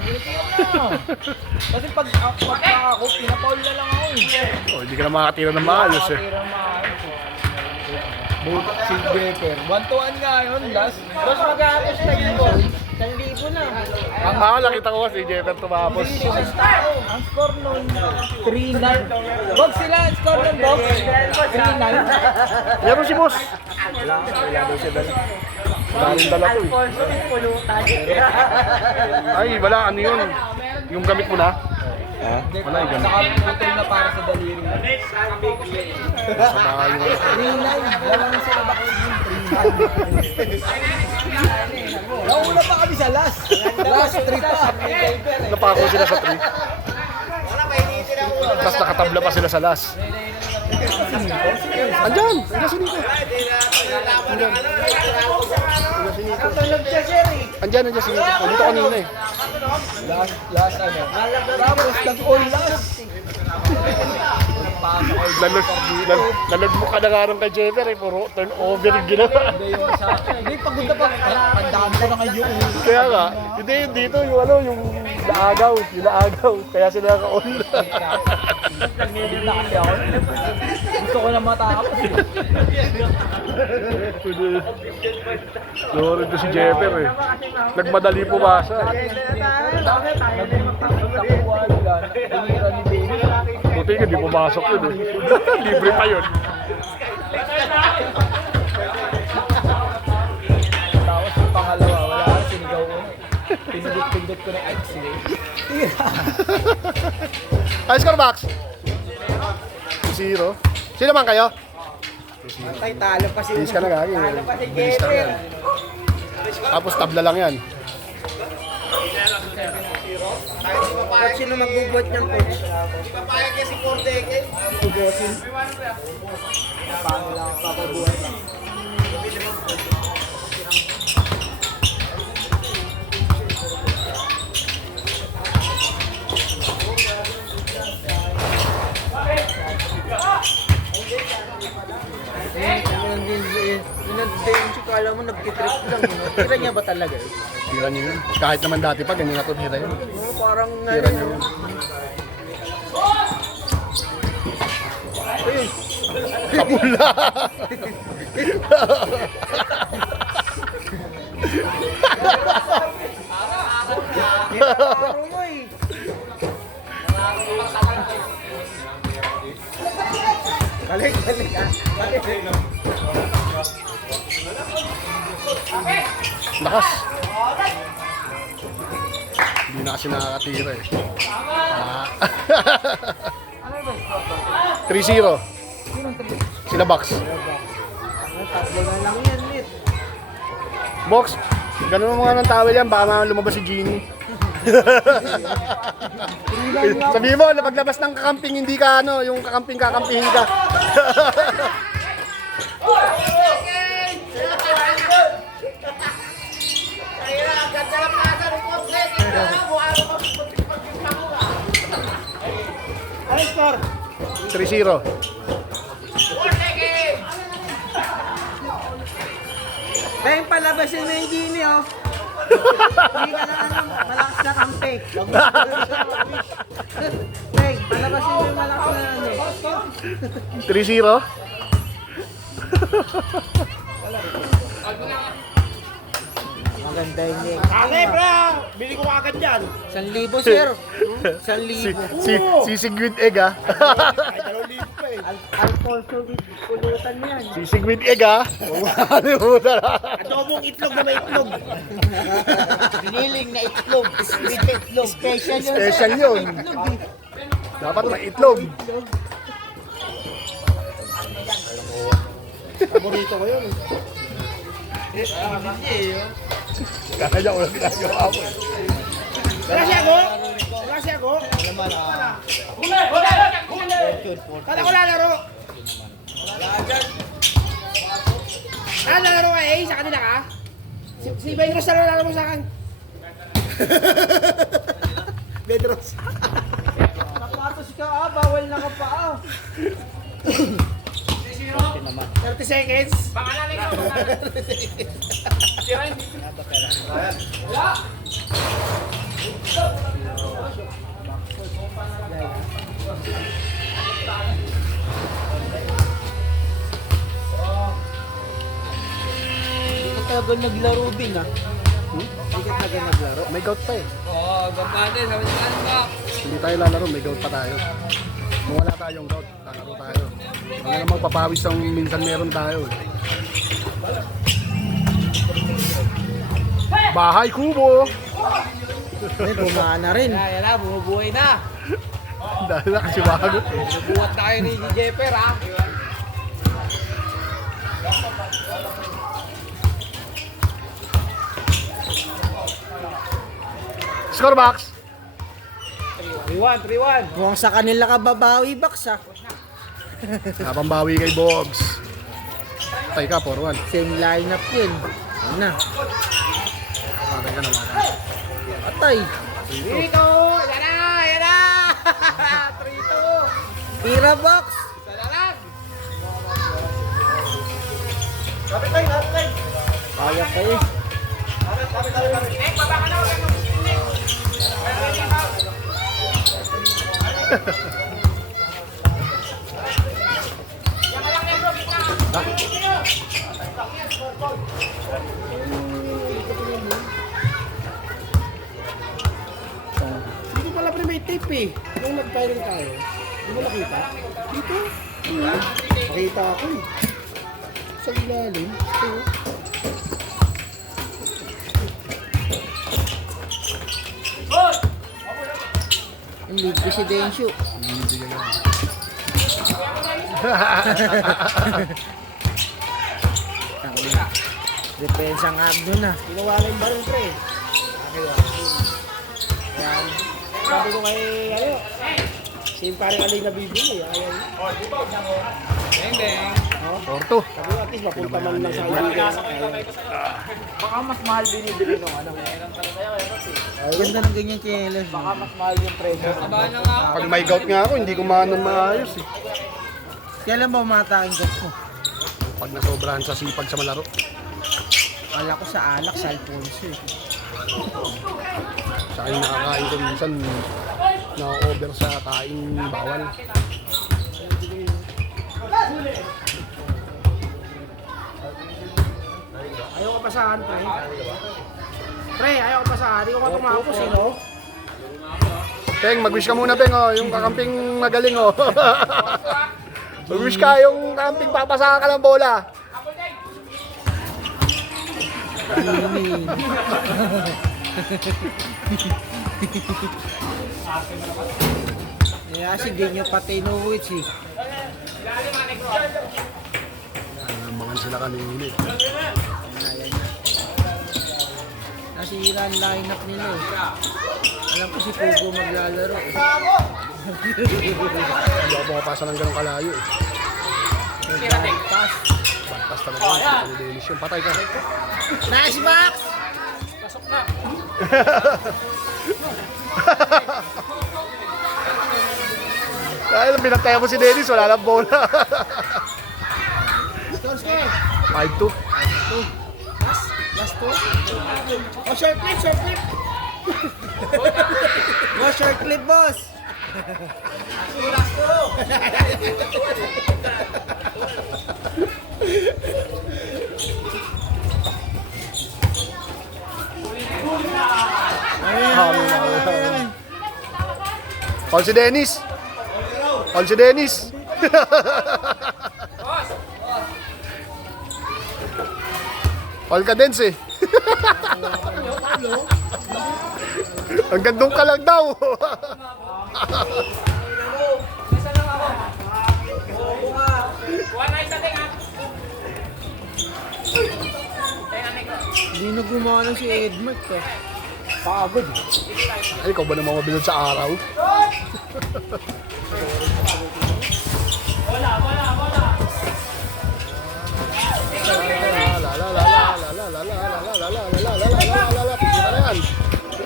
Kasi pag ako, pinapaul na lang ako eh. Oh, hindi ka na makatira ng maayos eh. Tira maayos eh. Both si Becker. 1-1 nga yun, last. Boss, mag-aapos na yun, Boss. 1,000 na. Ang nakita ko kasi Jeter tumapos. Ang score nun, 3-9. Box sila, ang score nun, box. 3-9. Meron si boss. Wala daw siya dala. Daming dala ko eh. Ay, wala. Ano yun? Yung gamit mo na? Wala, saka putol na para sa daliri. Saka yung 3-9. Walang sila ba kayo yung 3-9? Nauna pa kami sa last. Last 3 pa. napako sila sa 3. Tapos nakatabla pa sila sa last. Andyan! Andyan si Nico. Andyan. Andyan si Nico. Dito kanina eh. Last ano. Tapos nag-all last. Nalagmuk ka na nga rin kay Jeter eh. Puro turnover yung ginawa. Hindi yun sa akin. Hindi, pagod na pa. Pandaan ko na kayo. Kaya nga, hindi yun dito yung ano, yung laagaw. Yung laagaw. Kaya sila naka-on. Nag-minute na kasi ako. Gusto ko na matapos. Sorry to si Jeter eh. Nagmadali pumasa. Nagtakuha nila. Tumira ni Baby. Buti nga, di pumasok yun eh. Libre pa yun. Tapos yung pangalawa, wala ka, sinigaw ko na. Pinudot-pindot ko na X. Ay, score box. 0. Sino man kayo? Tay, talo pa si Bilis ka na gagi. Talo pa si Bilis ka na yan. Tapos tabla lang yan. Coach, sino magbubot niyang coach? Di ba payag yan si Cordeke? Ugosin. Paano lang, papabuhay lang. Tira niya ba talaga eh? Tira niyo yun. Kahit naman dati pa, ganyan na to tira yun. Parang Tira niyo yun. Kapula! Parang mo eh. Balik ah. Lakas! Hindi na kasi nakakatira eh. Ah. 3-0. Sila Box. Tatlo na lang yan, Lit. Box, ganun mo nga ng towel yan, baka naman lumabas si Genie. Sabihin mo, na paglabas ng kakamping, hindi ka ano, yung kakamping kakampihin ka. Ano score? 3-0. Kaya yung palabasin mo yung Gini, oh. Hindi ka lang ano, malakas na kampe. Hey, palabasin mo yung malakas na ano. 3-0. Maganda yun eh. Okay, bro! Bili ko agad yan. 1,000, sir. Si, 1,000. sisig with egg ah. Alfonso with pulutan yan. Sisig with egg ah. Nakalimutan na. Adobong itlog na may itlog. Biniling na itlog. With itlog. Special yun. Special yun. Dapat may itlog. Paborito ko yun. Kaya ko lang ginagawa mo. Wala siya ako? Wala siya ako? Kada ko lalaro? Lalaro ka eh? Sa kanila ka? Si Bedros na lalaro mo sa akin. Bedros. Napatos ka ah, bawal na ka pa ah. 30 seconds. Pangalan ka. Hindi ka talaga naglaro din ah. Hindi ka talaga naglaro. May gout pa eh. Oo, gabate, sabi niya ano ba? Hindi tayo lalaro, may gout pa tayo. Kung wala tayong gout, lalaro tayo. Ano namang papawis ang minsan meron tayo eh. Bahay kubo! Ay, bumana rin. Yan na, bumubuhay na. Dahil na kasi bago. Buhat tayo ni Jepper ah. Score box! 3-1. Mukhang sa kanila ka babawi, Bax ah. Napambawi kay Bobs. Patay ka, 4-1. Same lineup yun. Ano na? Patay ka naman. Patay. 3-2! Yan na! Yan na! 3-2! Tira, Bax! Salalag! Kaya pa eh. Hindi pala may tape eh. Nung nag-viral tayo, hindi mo nakita? Dito? Nakita ako eh. Sa ilalim. Ito. Ang lead presidensyo. Depensa nga doon na. Pinawala yung baril pre. Yan. Sabi ko kay ano, same parang alay na bibili. Ayaw. Beng, beng. 4-2. Sabi ko at least mapunta man lang sa kaibigan. Baka mas mahal binibili nung ano. Ganda ng ganyan kieles. Baka mas mahal yung presyo. Kabahan na nga ako. Pag may gout nga ako, hindi ko maanong maayos eh. Kailan ba umatakin ka mo? Pag nasobrahan sa sipag sa malaro. Kala ko sa alak, sa Alfonso eh. Sa akin nakakain ko minsan, na-over sa kain bawal. Ayaw ko pasahan, pre. Pre, ayaw ko pasahan. Hindi ko matumapos eh, no? Peng, mag-wish ka muna, Peng, oh. Yung kakamping magaling, oh. Mag-wish ka, yung kakamping papasahan ka ng bola. Kaya si Genyo Patinowicz eh. Namangan sila kanina, eh. Nasira ang lineup nila eh. Alam ko si Pugo maglalaro eh. Hindi ako pumapasa ng ganong kalayo, eh. Pass. Bantas talaga yun. Ano Dennis yun? Patay ka. Nice box! Dahil binataya mo si Dennis, wala lang bola. Stonske! 5-2. Last two. Oh, short clip, short clip! Go, short clip, boss! All si Dennis. All si Dennis. All ka Dens eh. Hanggang doon ka lang daw. Hindi na gumana si Edmund eh. Pagod. Ay, ikaw ba naman mabilod sa araw?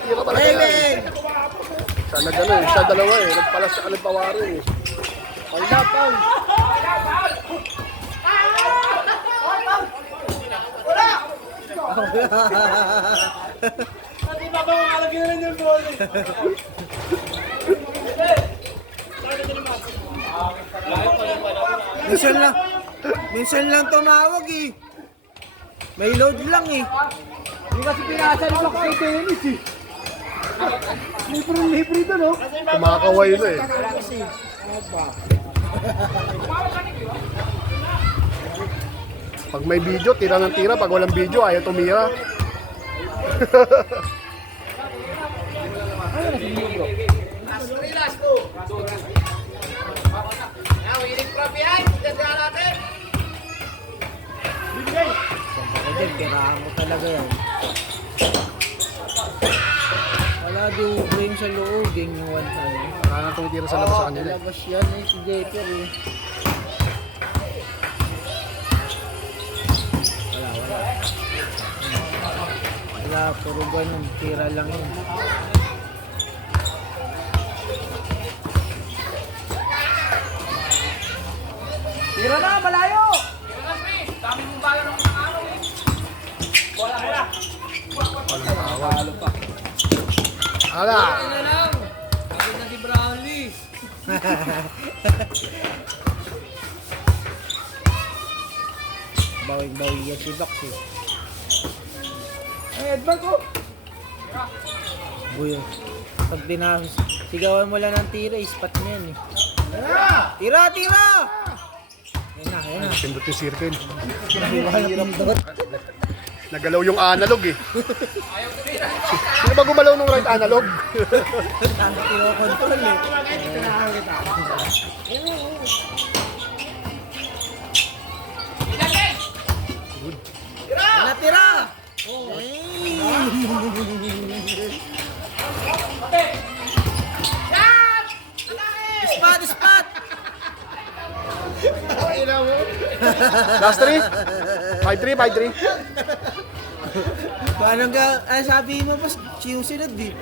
Tira talaga yan. Sana gano'n, siya dalawa eh. Nagpalas sa kalipawari eh. Paula, Paul. Minsan lang tumawag eh. May load lang eh. Hindi kasi pinasan ko kay Dennis eh. Libre doon oh. Kumakaway na eh. Pag may video, tira ng tira. Pag walang video, ayaw tumira. Pirahan ko talaga yan. Wala di bring sa loob, gang yung one time. Wala na tumitira sa labas sa kanila. Labas yan eh, si Jeter eh. Wala, puro ganun, tira lang yun. Tira na, malayo! Ala! Ano lang? Kapit na si Brownlee. Bawing-bawi yan si Doc eh. Ay, Edmund ko. Buyo. Pag sigawan mo lang ng tira, ispat mo yan eh. Tira! Tira! Yan na, yan na. Pindot yung circle. Hirap doon. Nagalaw yung analog eh. Sino ba gumalaw ng right analog? Ang tiro-control eh. Tira! Tira! Spot! Spot! Last 3? 5-3, 5-3. Paano ka, sabi mo pa, sinusunod eh.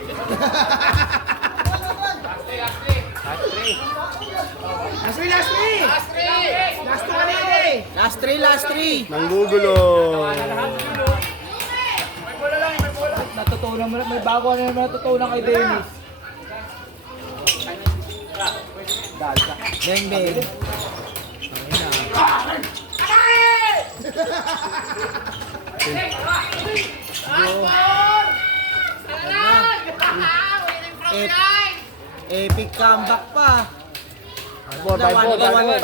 Last 3! Nanggugulo. natutunan mo, may bago na naman natutunan kay Dennis. Beng beng. Epic comeback pa. Ball, by ball, by ball.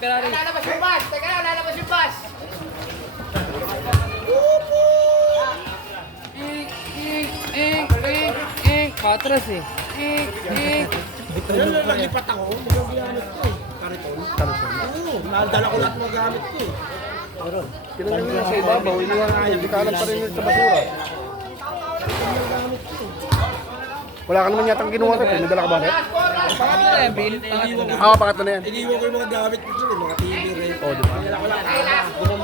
Ferrari. Lalabas yung bus! Teka lang, lalabas yung bus! Patras eh. Yan lang, naglipat ako. Hindi ko ginamit ko eh. Kariton. Oo, nadala ko lahat ng gamit ko eh. Tinanggal nila sa ibabaw, iniwan ko. Hindi ka alam pa rin yun sa basura. Wala ka naman yatang kinuha rin. Nadala ka ba rin? Pangat na yan, bilit pangat na. Oo, pakat na yan. Iniwan ko yung mga gamit ko dun, mga TV rin. Oo, di ba?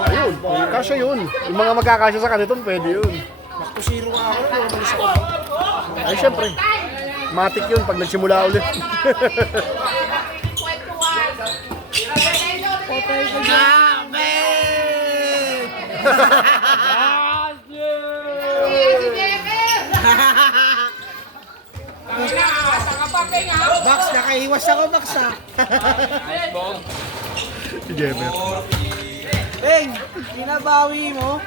Ayun, kasya yun. Yung mga magkakasya sa kaniton, pwede yun. Back to zero nga ako, umalis ako. Ay, syempre. Matik yun pag nagsimula ulit. Max, nakaiwas ako, Max ha. Si Jemer. Beng, pinabawi mo.